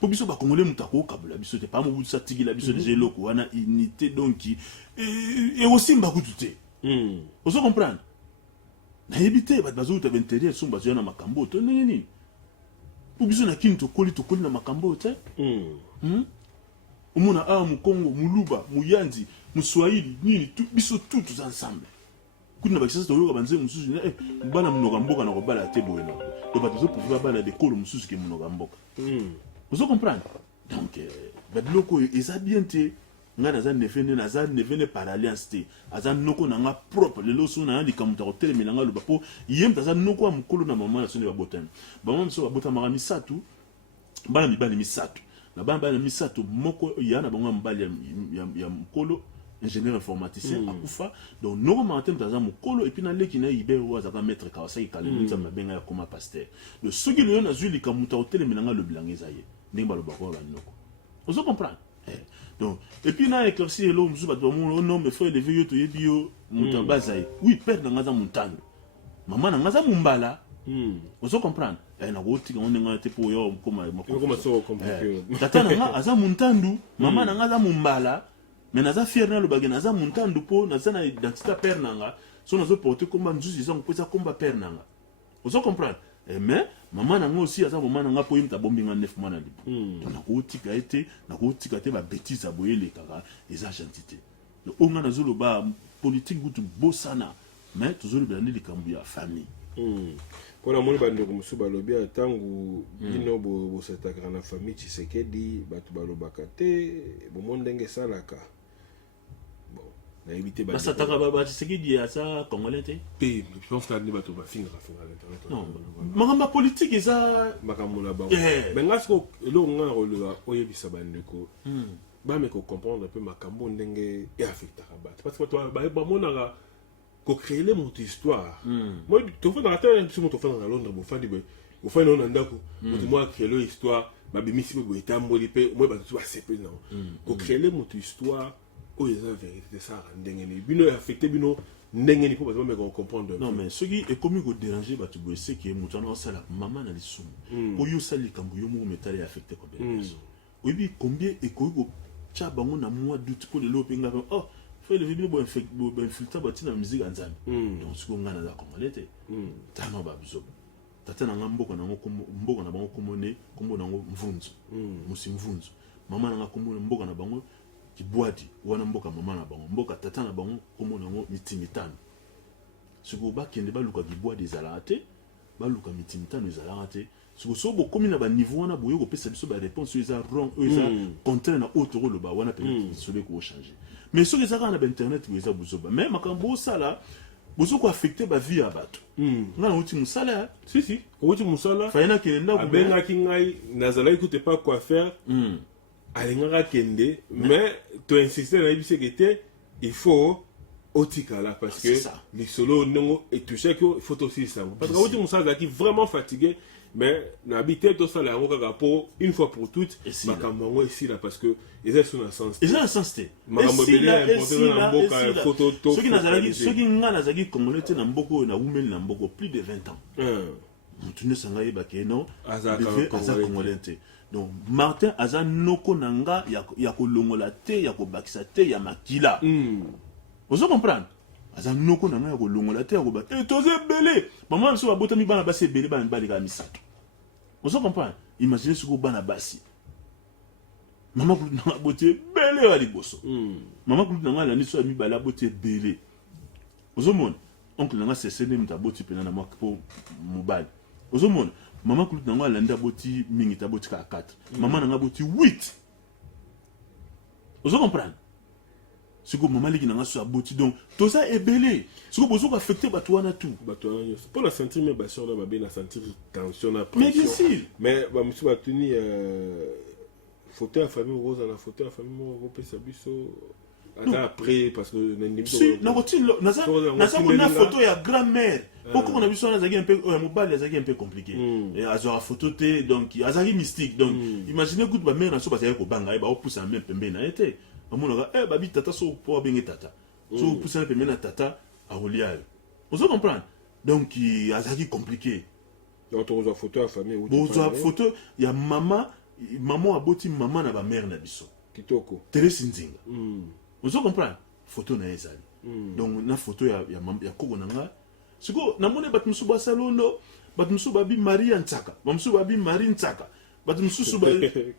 po biso bakongole mutu akokabula biso te pamo butu satikila biso deja eloko wana unité donc eosimba kutu te ozo comprendre nayebi te bato bazouta baintérieur so bazoya na makambo to ndenge nini po biso na kini tokoli na makambo te omona awa mukongo muluba muyanzi muswahili nini biso tout tous ensemble kuna bakisasa toyoka banze mususu bana munoka mboka na kobala te boye na to bato zo pouvoir bala de kolo mususu ke munoka mboka vous comprendre donc babiloko eza bien te nga naza nevene par alliance te aza noko na nga propre lelo so na likamuta kotelemela nga loba po yem taza noko ya mukolo na mama na so ne babotana bamama so babotama misatu bana mibali misatu na bana misatu moko ya na bango mbali ya mukolo ingénieur informaticien akufa donc noko Martin taza mukolo et puis na leki na ibe wa zaka maître Kawasaki Kalemi za mabenga ya koma pasteur le soki le na zui likamuta kotelemela nga lobilanga zaye ndenge baloba ko banoko vous comprenez donc et puis na éclairci elo musu bato bamu non mais faut élever yo to yebi yo muta bazai oui père na ngaza muntando maman na ngaza mumbala vous comprenez na gotika on nga te po yo koma so compliqué tata na nga aza muntandu maman na ngaza mumbala mais naza fier na lo bagé naza muntandu po naza na identité père na nga so nazo porter komba nzuzi za ngopesa komba père na nga vous comprenez mais maman na nga aussi aza maman na nga po yimta bombi nga 9 mois na libo donc nakotika te ba bêtise aboyele kaka eza gentité donc on nga nazolo ba politique gutu bosana mais toujours bien likambu ya famille Pour la monnaie, bandeko musu balobi atangu bino bosetaka na famille Tshisekedi bato balobaka te bomondenge salaka. Bon, na éviter ba sataka ba Tshisekedi ya sa congolais te. Je pense que les bato ba finga à l'internet. Non, makamba politique eza makambo la ba. Mais ngasko lo nga roloa oyebisa bandeko. Ba me ko comprendre un peu makambo ndenge et affecta bato. Parce que toi ba monaka ko créer les montes histoire. Moi tu fais dans la terre tu montes dans Londres bo fandi bo fandi on ndako. Moi créer l'histoire ba bimisi bo etambo lipe moi ba tu asepe non. Ko créer les montes histoire o les vérité ça ndenge ni bino affecté bino ndenge ni pour me comprendre. Non mais ce qui est comme ko déranger ba tu bo c'est que mutana sala maman na lisumu. Po yo sali kambo yo mo metale affecté ko ben. Oui combien et ko cha bango na mois d'août pour le lopinga oh fait le vidéo bon infiltrer bati na musique anzambe donc ce qu'on a na congolais te tano ba biso tata na ngamboko na mboko na bango komone kombo na ngo mvunzu musi mvunzu mama na kombo mboka na bango kibwadi wana mboka mama na bango mboka tata na bango kombo na ngo mitimitano ce ko ba kende ba luka kibwadi ezala te ba luka mitimitano ezala te so bo komi na ba niveau wana boyo ko pesa biso ba réponse eza wrong eza contraire na autre le ba wana peut-être celui ko changer mais ce que ça na internet eza buzoba mais makambo sala bozo ko affecter ba vie ya bato ngana uti musala si uti musala faina kenda ko benga kingai nazala écoute pas quoi faire alengaka kende mais tu insister na ibise que il faut otikala parce que les solo non et touché que il faut aussi ça parce que uti musala qui vraiment fatigué. Mais n'habiter tout ça là pour une fois pour toutes makambo ici là parce que ils sont en sens ils sont en sens te makambo bele important na photo to ceux qui ngana zaki congolais na mboko na women na mboko plus de 20 ans mutune sanga yeba ke non aza congolais te donc Martin aza noko nanga ya kolongola te ya kobakisa te ya makila vous comprenez aza noko nanga ya kolongola te ya kobakisa et toze belé maman so abotami bana basi belé bana balika misato vous comprenez imaginez ce que bana basi maman ku nanga botie belé wa liboso maman ku nanga la niso mi bala botie belé vous mona oncle nanga c'est nem ta boti pena na moko po mobile vous mona maman ku nanga la nda boti mingi ta boti ka 4 maman nanga boti 8 vous comprenez ce que maman liki nanga so aboti donc tout ça est belé ce que bozo affecter bato wana tout pour la sentir mais bassur là ba sentir tension na pression mais bien sûr mais ba musu batuni photo à famille rose na photo à famille mo pesa biso après parce que si na photo ya grand-mère pourquoi on a vu ça na un peu mobile ça un peu compliqué et azora photo te donc azari mystique donc imaginez good ba mère na so ba ko banga ba opousa même pembe na été amonaka babi tata so po bengi tata so pousa pembe na tata a rolia vous comprenez donc azaki compliqué donc on a photo à famille ou on a photo ya maman aboti maman na ba mère na biso kitoko Thérèse Nzinga vous comprenez photo na ezali donc na photo ya koko nanga siko na mone bat musu ba salondo bat musu babi Marie Ntsaka ba musu babi Marie Ntsaka bat musu ba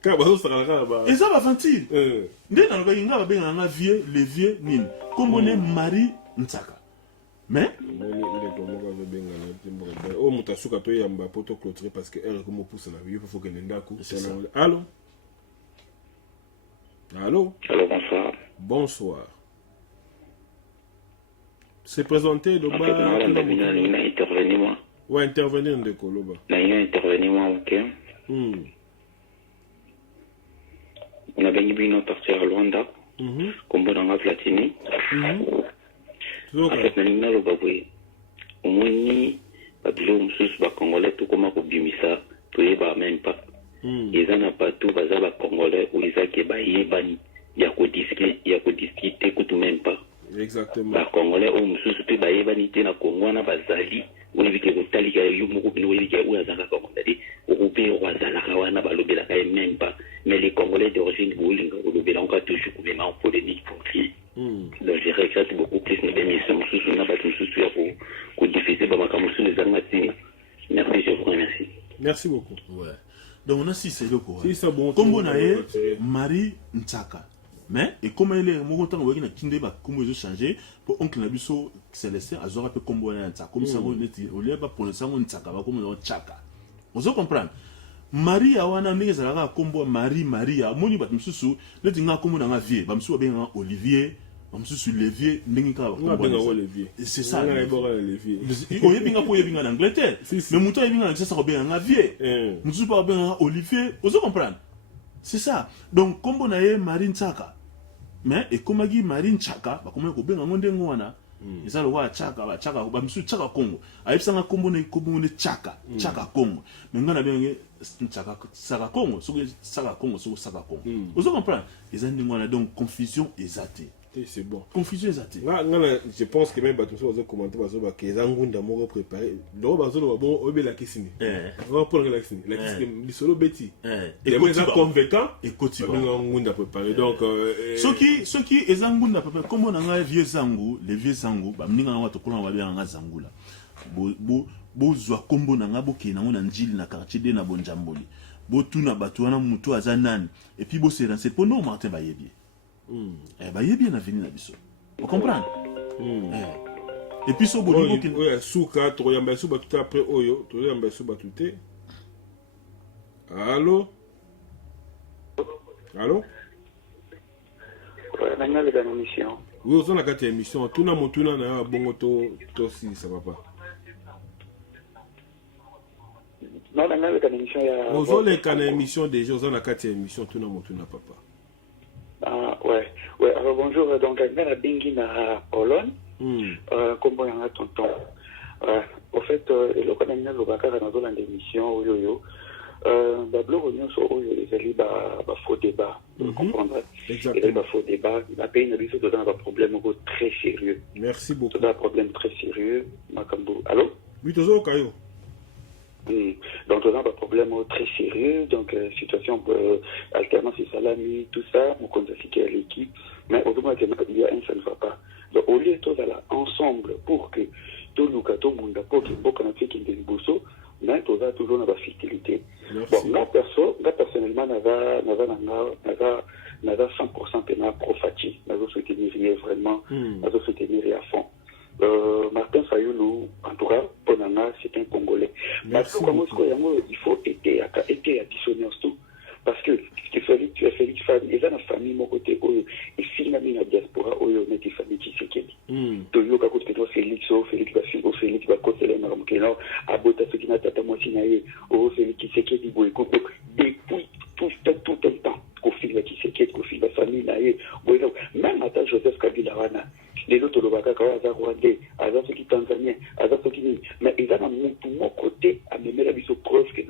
ka ba so sala ba eza ba ventile nde na loba inga ba benga na vieux le vieux nini kombone Marie Ntsaka mais o mutasuka to yamba poto clôturer parce que elle comme pousse na vie il faut que ndako allô bonsoir. Bonsoir. C'est présenté le bas. Intervenir moi. Ouais, intervenir de Koloba. Intervenir moi, ok. On a bien vu notre partir à Luanda. Comme on a Platini. En fait, on a le baboué. Au moins, ni Babilo Moussous, Congolais, tout comme on bimisa, tout est même pas. Ils en ont pas tout, Bazaba Congolais, ou ils ont qui baillé bani. Il y a discuter tout même pas. Exactement. Ba Congolais au mususu pe ba yebanité na Congo na bazali ou éviter ko talika yo moko bino éviter ou azaka Congolais ou pe wazala kawana ba lobela ka même pas mais les Congolais d'origine boulinga ou lobela on ka toujours couper en polémique pour qui donc je regrette beaucoup plus mes émissions mususu na ba mususu ya ko diffuser ba makamusu les armatina. Merci, je vous remercie. Merci beaucoup. Ouais. Donc on a si c'est le quoi. Si c'est bon. Comme on a Marie Ntsaka. mais et comme il est mon temps on kinde ba comme ils changer pour oncle na biso Célestin azora pe kombo na ntaka comme ça on est au lieu pas pour ça on ntaka ba comme on tchaka vous comprenez Maria wana ndenge zalaka kombo Maria moni ba msusu neti nga kombo na nga vie ba msusu ba Olivier ba msusu Levier ndenge ka ba Olivier c'est ça Olivier on yebinga ko yebinga en Angleterre mais muto yebinga ça ko ben nga vie msusu ba ben Olivier vous comprenez c'est ça donc kombo na ye Marine Chaka mais et comme agi Marine Chaka ba kombo ko benga ngonde ngwana ils ont le Chaka ba Chaka ba msusu Chaka Congo ayipsanga kombo na Chaka Congo mais ngana bien Saka Congo Saka Congo vous comprenez ils ont donc confusion exatée. C'est bon. Confusion exatée. Je pense que même Batumso va commenter que les Angunda m'ont préparé. Donc Bazono va bon obe la kissini. On va prendre la kissini. La kissini solo beti. Et les convaincants et Kotiba Angunda préparé. Donc ceux qui les Angunda préparé comme on a vieux zangu, les vieux zangu, ba mninga wa tokola wa bien nga zangula. Bo zwa kombo na ngabo ke na ngona njili na quartier de na bonjamboli. Bo tuna batu wana mutu azanani et puis bo se rense pour nous Martin Bayebi. Bah, il est bien avenir là-dessus. Vous comprenez? Et puis, ce boulot qui est souka, tu as sous tout après Oyo, tu as sous tout. Allô? Allô? Oui, on a une émission. Tout le monde a bon si ça va pas. Non, on a une émission. On a une émission déjà, on a une émission. Tout le monde n'a pas. Ouais, alors bonjour, donc je suis Bengi na Pologne, comme on a tonton. Au fait, le Canada, le Bakar, dans l'émission, le blog, il y a faux débat, vous comprendrez. Il y a faux débat, la pays n'a pas un problème très sérieux. Merci beaucoup. C'est un problème très sérieux. Allô? Oui, toujours, Kayo. Donc, on a un problème très sérieux. Donc, situation alternance et salami, tout ça, on compte à l'équipe. Mais autrement, il y a un, ça ne va pas. Donc, au lieu de tout là ensemble pour que tout le monde, pour que beaucoup de gens qui bosso, mais tout ça toujours dans la fidélité. Bon, moi personnellement, n'avait 100% pénal pro-fati. N'avait soutenir vraiment, n'avait soutenir à fond. Martin Fayoulou, en tout cas, Ponana, c'est un Congolais. Merci beaucoup. Il faut aider à dissonner tout. Parce que tu as fait une famille, et là, la famille, mon côté, et finalement, la diaspora, on a des familles qui se quittent. Tu as côté de Félix, Félix, Bakosele, Maramukeno, Abota, ce qui n'a pas de moitié, Félix qui se quittent, depuis tout le temps, Kofi, qui se quittent, Kofi, la famille, même à Joseph Kabila, les autres Aza Rwandais, Aza Soki Tanzanien, Aza Soki, mais ils ont mon côté à me mettre la preuve que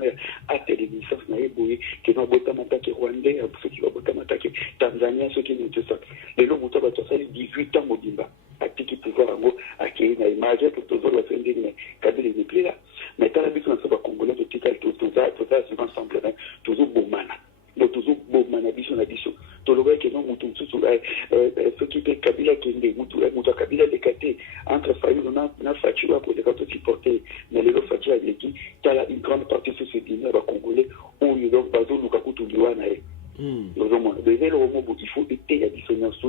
à télévision, que nous avons attaqué Rwandais, ceux qui vont attaquer Tanzanien, ceux qui nous tout ça. Les gens vont avoir 18 ans, Modimba, à qui pouvoir à qui il y a une image pour tous les gens qui Kabila n'est plus là. Mais quand la vie on va Congolais, tout ça, c'est ensemble, toujours Bomana. Donc, toujours Bomana, Bisson, tout le monde qui est ceux qui étaient Kabila qui est Kabila décaté entre Fayou, on a Fatua pour les cartes supportés, mais les autres Fatua avec qui il y a une grande partie de ce dîner congolais où il y a donc Bazo Lukaku Touliwana. Il faut aider à dissonance.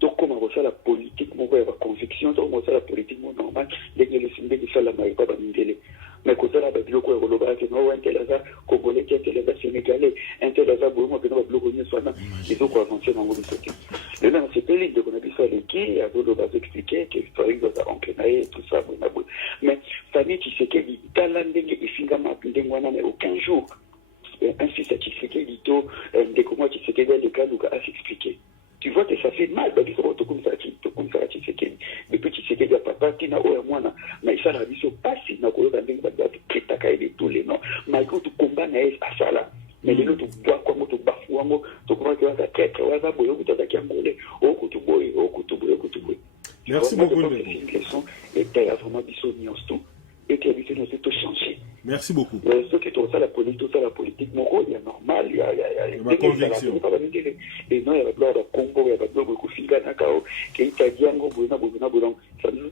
Donc, comment on fait la politique, on va avoir conviction, donc on fait la politique normale, dès que les signes de la maïka va m'aider. Mais quand ça, la Bioko est relevée, que nous, un tel hasard congolais, un tel hasard sénégalais, un tel hasard bourgeois, que nous, bloquons soit là, ils ont avancer dans le côté. Et là, c'est une ligne de qu'on a vu ça avec qui, à vous va expliquer qu'il fallait que ça enquênaille, tout ça, mais famille qui sait qu'il dit, Talandeng et Fingama, mais aucun jour, un fils à Tshisekedi dit, des comment Tshisekedi a le cas à s'expliquer. Tu vois que ça fait mal, parce que tu comme ça, Tshisekedi. Depuis Tshisekedi a papa, tu n'as pas moi, mais ça la vie se passe, il n'a pas de tous les noms. Malgré tout combat, à ça là. Mais les autres, tu vois comment tu bafoues, tu crois que tu vas traiter, tu vas boire, tu vas t'accamoler, Merci beaucoup. C'est une leçon, et tu as vraiment dissonné tout, et tu as habitué de tout changer. Merci beaucoup. Ceux qui ont ça la politique, mon rôle, il y a normal, il y a ma conviction. Et non, il y a la gloire de Congo, il y a la gloire de Kofinga Nakao, qui est italien,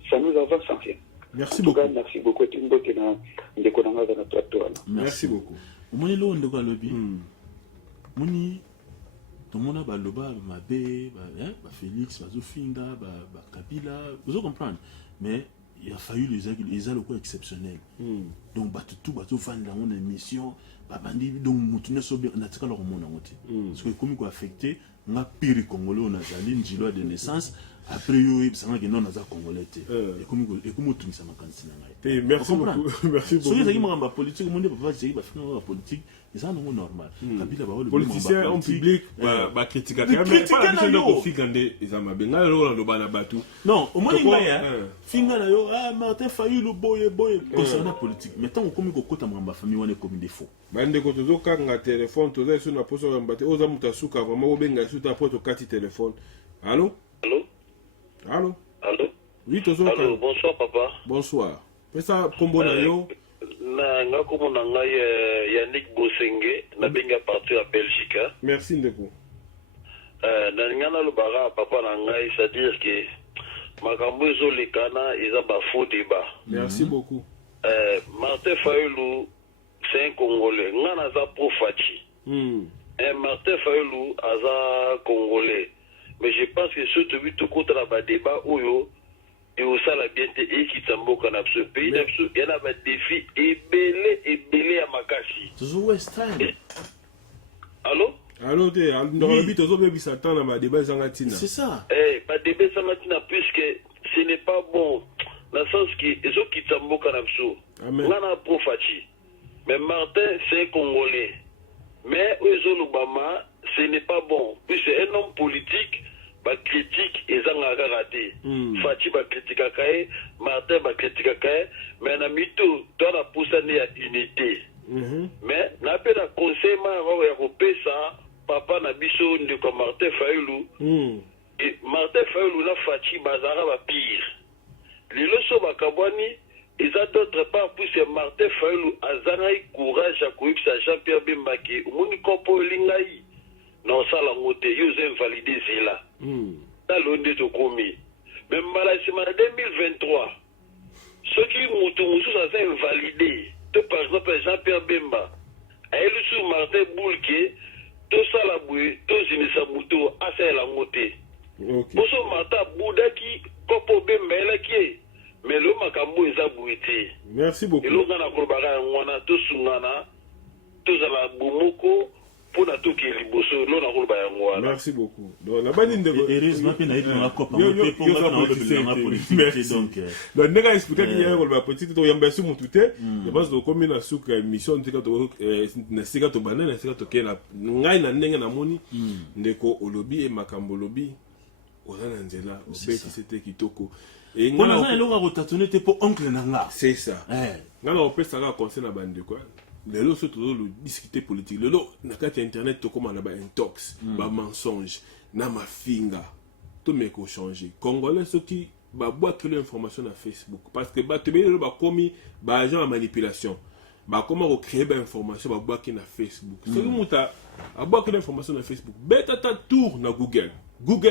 ça nous avance sans rien. Merci beaucoup. Merci beaucoup. Merci beaucoup. Moni lo ndeko alobi. Moni tomona baloba mabe ba Félix bazofinga ba Kabila vous comprendre mais il a fallu les a le quoi exceptionnel donc tout bato fan dans une émission babandi donc mutune so bien na tika lo mona ngoti parce que comme quoi affecté nga pire congolais on a zali njilo de naissance après yo ibsanga que non aza congolais te et comme tout ça makanisi na ngai merci beaucoup merci beaucoup so yezaki mamba politique monde papa c'est ba finga politique ils en ont normal Kabila ba le politicien en public ba critiquer mais pas la de figande ezama benga lo lo bana batu non au moins ngaya finga na yo Martin Fayulu boye concernant politique mais tant comme ko kota mamba famille wane comme défaut bande ko tozo kanga téléphone tozo sur na poso mbate oza mutasuka vraiment obenga sur ta poto kati téléphone allô oui tozo allô bonsoir papa bonsoir pesa kombo na yo na nga komo na ngai Yannick Bosenge na benga partir à Belgique merci ndeko na ngana lo bara papa na ngai c'est-à-dire que makambo ezolekana eza ba faux débat merci beaucoup Martin Fayulu c'est un Congolais ngana za profachi Martin Fayulu aza Congolais mais je pense que surtout tout contre la débat oyo et au ça la bien et qui tamboka na ce pays il y a un défi ébélé à Makasi toujours West Time allô te dans le but ozo bebisa temps na ba débat zangatina c'est ça ba débat zangatina puisque ce n'est pas bon dans le sens que ezo qui tamboka na so ngana profachi mais Martin c'est un Congolais mais ezo lubama ce n'est pas bon puisque un homme politique ba critique ezanga raté Fachi ba critique kae Martin ba critique kae mais na mito to na poussane ya unité mais na pe na conseil ma ya kopesa papa na biso ndeko Martin Fayulu et Martin Fayulu na Fachi bazara ba pire lelo so bakabwani eza d'autre part puisque Martin Fayulu azanga courage à koyipsa Jean-Pierre Bembaki umuni kopo lingai non ça la moté yo invalidé zela dans l'onde de commis même malheureusement en 2023 ceux qui mutu ça c'est invalidé tout par exemple Jean-Pierre Bemba elle sur Martin Boulke tout ça la boué tout zinisa mutu à ça la moté pour ce Martin Boudaki kopo Bemba elle qui mais le makambo eza bouité merci beaucoup et l'on a kolbara ngwana tout sungana tout za la bomoko pour na tout qui est liboso l'on a kolbara ngwana merci beaucoup donc la bande de heureusement que na été na copa moté pour na politique donc nega expliquer qu'il y a kolbara politique to yamba su mutute je pense que comme na suka émission tika to na sika to banana na sika to kela ngai na ndenge na moni ndeko olobi e makambo lobi ozana nzela obeti c'était kitoko et on a elonga rotationner te pour oncle nanga c'est ça ngana opesa ka conseil na bande quoi lelo so toujours le discuter politique lelo na kati internet to comme na ba intox ba mensonge na mafinga to meko changer congolais ceux qui ba boit que l'information na Facebook parce que ba te belo ba komi ba agent à manipulation ba comment recréer ba information ba boit que na Facebook c'est que muta a boit que l'information na Facebook beta ta tour na Google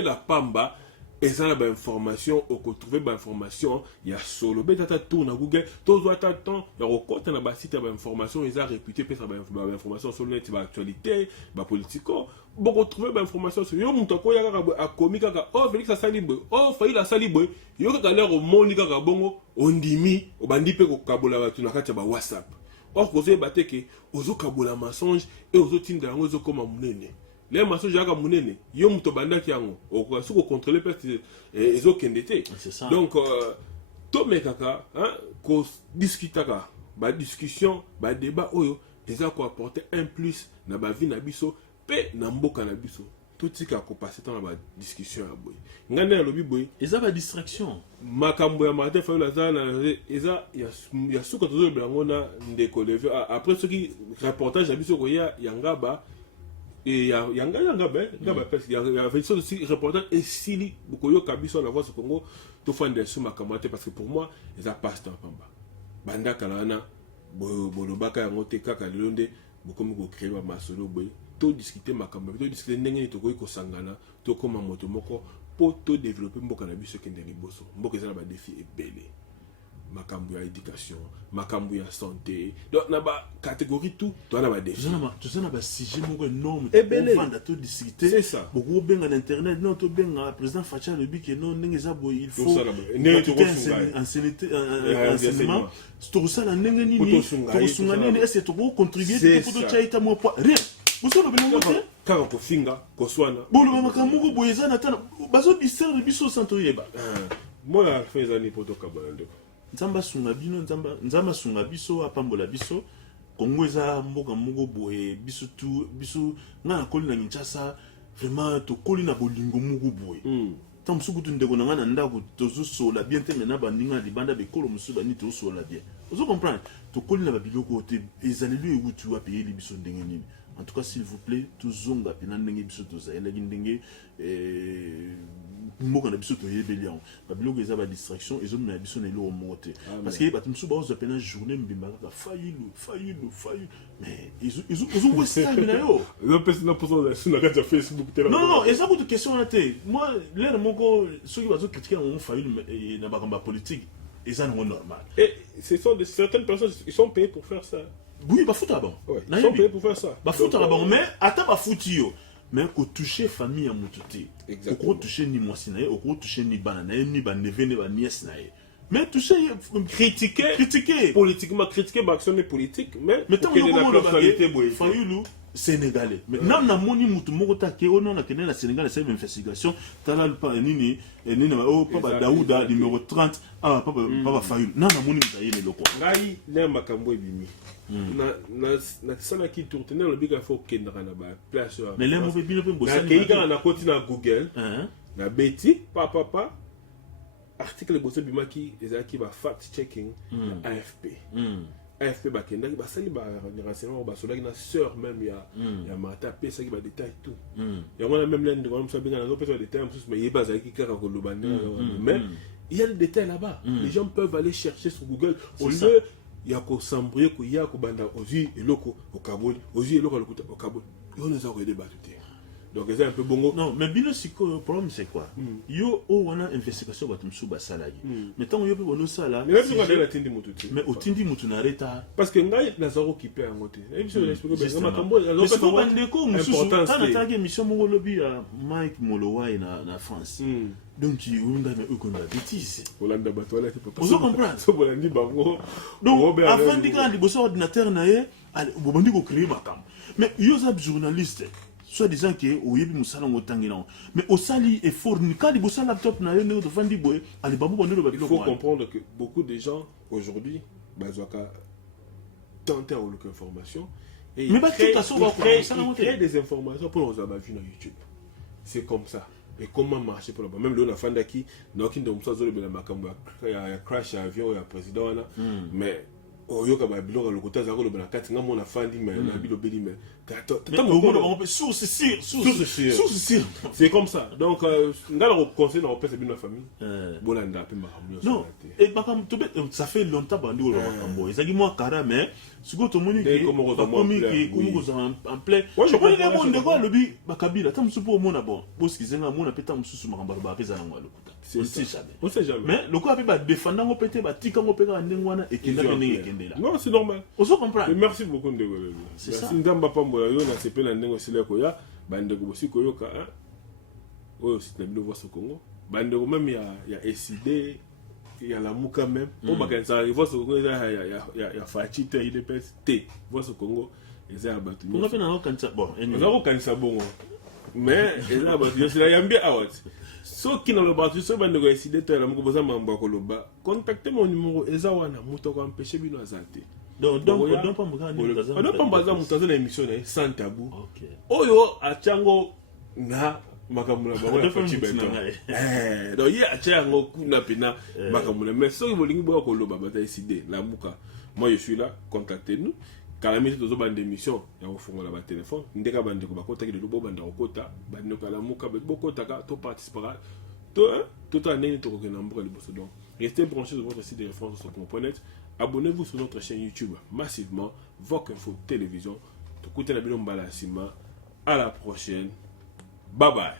la pamba et ça la information au retrouver ba information il y a solo beta ta tour na Google tous doit attendre la recote na ba site ba information ils a réputé peut ba information sur net ba actualité ba politico bon retrouver ba information sur yo muto ko ya ka komika ka oh Félix Asalibo oh fail Asalibo yo ka l'air au monde ka bongo ondimi obandi pe ko kabola batu na kati ba WhatsApp or koze bateke ozo kabola mensonge et ozo tinda yango ozo koma munene les mensonges à munene yo muto bandaki yango o ko contrôler peut ezo kendete donc to mekaka hein ko discutaka ba discussion ba débat oyo eza ko apporter un plus na ba vie na biso pe na mboka na biso tout tika ko passer dans la discussion ya boy ngane ya lobi boy eza ba distraction makambo ya Martin Fayulu azana eza ya suka tozo blango na ndeko levé après ce qui reportage ya biso ko ya ngaba et yanga parce qu'il y avait ça aussi reportage et sili bukoyo kabiso la voix au Congo to fande sur makamate parce que pour moi ils a passe temps pamba banda kalana bolobaka yango te kaka lelonde bokomi ko créer ba masolo boy to discuter makambo to discuter ndenge to ko sangana to koma moto moko pour to développer mboka na biso kende liboso mboka za ba défi ebele makambu ya éducation, makambu ya santé. Donc na ba catégorie tout, toi na ba défi. Tu sais na ba sujet moko énorme. On va to discuter. C'est ça. Beaucoup benga l'internet, non to benga président Facha le bi que non ndengeza boy il faut enseignement. To ça la ndenge nini, to sunga nini est-ce que to contribuer pour to chaita mo pas rien. Vous savez le benga te? Quand ko finga, ko swana. Bon le makambu ko boyeza na tana bazo discerner biso santo yeba. Moi la fais ani poto kabanda. Nzamba sunga bino nzamba sunga biso apambola biso Kongo eza mboka moko boye biso tu biso na koli na Kinshasa vraiment to koli na bolingo moko boye tant musuku tu ndeko na ndako tozo sola bien te mena bandinga libanda be kolo musu bani to sola bien ozo comprendre to koli na babiloko te ezalelu ekutu apayer biso ndenge nini. En tout cas, s'il vous plaît, tous zonga pina ndenge biso toza ela ndenge moko na biso to yebelian babilo eza ba distraction ezo na biso na lo monter parce que batum so ba ozo pena journée mbimba ka fayilu mais ils ont ça na yo le personne pour ça na ka Facebook non eza ko question na te moi l'air moko ceux qui bazo critiquer on fayilu na bakamba politique eza non normal et ce sont certaines personnes ils sont payés pour faire ça. Oui, ba fouta bon. Ils sont payés pour faire ça. Ba fouta bon, mais attends ba fouti yo. Mais ko toucher famille à mututi. Ko toucher ni mwasi na ye, ko toucher ni bana na ye, ni ba neve ne ba nièce na ye. Mais toucher critiquer politiquement critiquer ba action politique mais tant que la personnalité boy. Fayulu sénégalais. Mais nam na moni mutu moko ta ke ona na kene na Sénégal c'est une investigation tala pa nini oh papa Daouda numéro 30 papa Fayulu. Na moni mutaye ne loko. Ngai le makambo ebimi. na sana ki tourner le big faut kenda na ba place mais les mauvais bino pe bossa na koti na Google na beti papa article bossa bimaki ezaki ba fact checking AFP ba kenda ba sali ba renseignement ba sola na sœur même ya mata pesa ki ba détail tout ya mona même l'un de comme ça bien na pesa détail mais yeba zaki kaka ko lobanda mais il y a des détails là-bas les gens peuvent aller chercher sur Google au lieu il y a ko sambrier ko ya ko banda ozi eloko au kaboli ozi eloko lokuta au kaboli on les a débattu donc c'est un peu bongo non mais bino siko le problème c'est quoi yo on a investigation ba tumsu ba salagi mais tant yo pe bono sala mais si on a la tindi mututi mais au tindi mutu na reta parce que ngai na zaro ki pe ngote et puis je explique bien ma kambo mais c'est pas ndeko musu kana tagi mission mo lobby à Mike Molowai na France donc on a eu qu'on a bêtise Hollande ba toilette pour vous comprenez so bolandi bango donc avant d'ika liboso ordinateur na ye bobandi ko créer makam mais yo za journaliste soit disant que oyebi musala ngotangina mais osali effort ni kali bossa laptop na yo ne vandi boy ali babu bondelo ba. Il faut comprendre que beaucoup de gens aujourd'hui bazwaka tenter à aucune information et mais bah tout à son va créer des informations pour nos avoir vu sur YouTube. C'est comme ça. Et comment marcher pour la même le fanda qui donc ndo msazo le makambo ya crash avion ya président mais oyoka ba biloko lokota za ko le bana kati ngamo na fandi mais na bilo beli mais on peut source c'est comme ça donc ngala ko conseil na opesa bino famille bolanda pe makambo non et bakam to ça fait longtemps bandi o makambo ezaki moi kara mais siko to moni ki comme en plein je connais les monde de quoi le bi bakabila tam supo mona bon parce qu'ils ont mona peta mususu makambo ba pesa na ngalo on sait jamais mais le quoi ba défendre ngo pété ba tika ngo peka ndengwana et kenda ndenge non c'est normal on se comprend merci beaucoup de c'est ça ndamba pambola yo na sepela ndengo sile ko ya bandeko bosi ko yoka oyo c'est na bino voix au Congo bandeko même ya SID ya la muka même pour bakanza voix au Congo ya fachite ile peste voix au Congo eza batu on a fait na kanisa bon on a kanisa bongo mais eza batu yo sila yambia out so kina lo batu so bandeko ya SID to la muka boza mambo ko loba contactez mon numéro eza wana muto ko empêcher bino azate donc on pas mbaza mutazo na émission na sans tabou oyo achango na makamula bango ya fachi beto donc ye achango kuna pena makamula mais so bolingi bo ko loba bata décider la muka moi je suis là contactez-nous kalami tozo bande émission ya ofungola ba téléphone ndeka bande ko bakota ki de lobo bande okota bande ko la muka be bokota ka to participera tout en nini to ko na mboka liboso donc restez branchés sur votre site de référence sur .net. Abonnez-vous sur notre chaîne YouTube massivement, Voc Info Télévision. À la prochaine. Bye bye.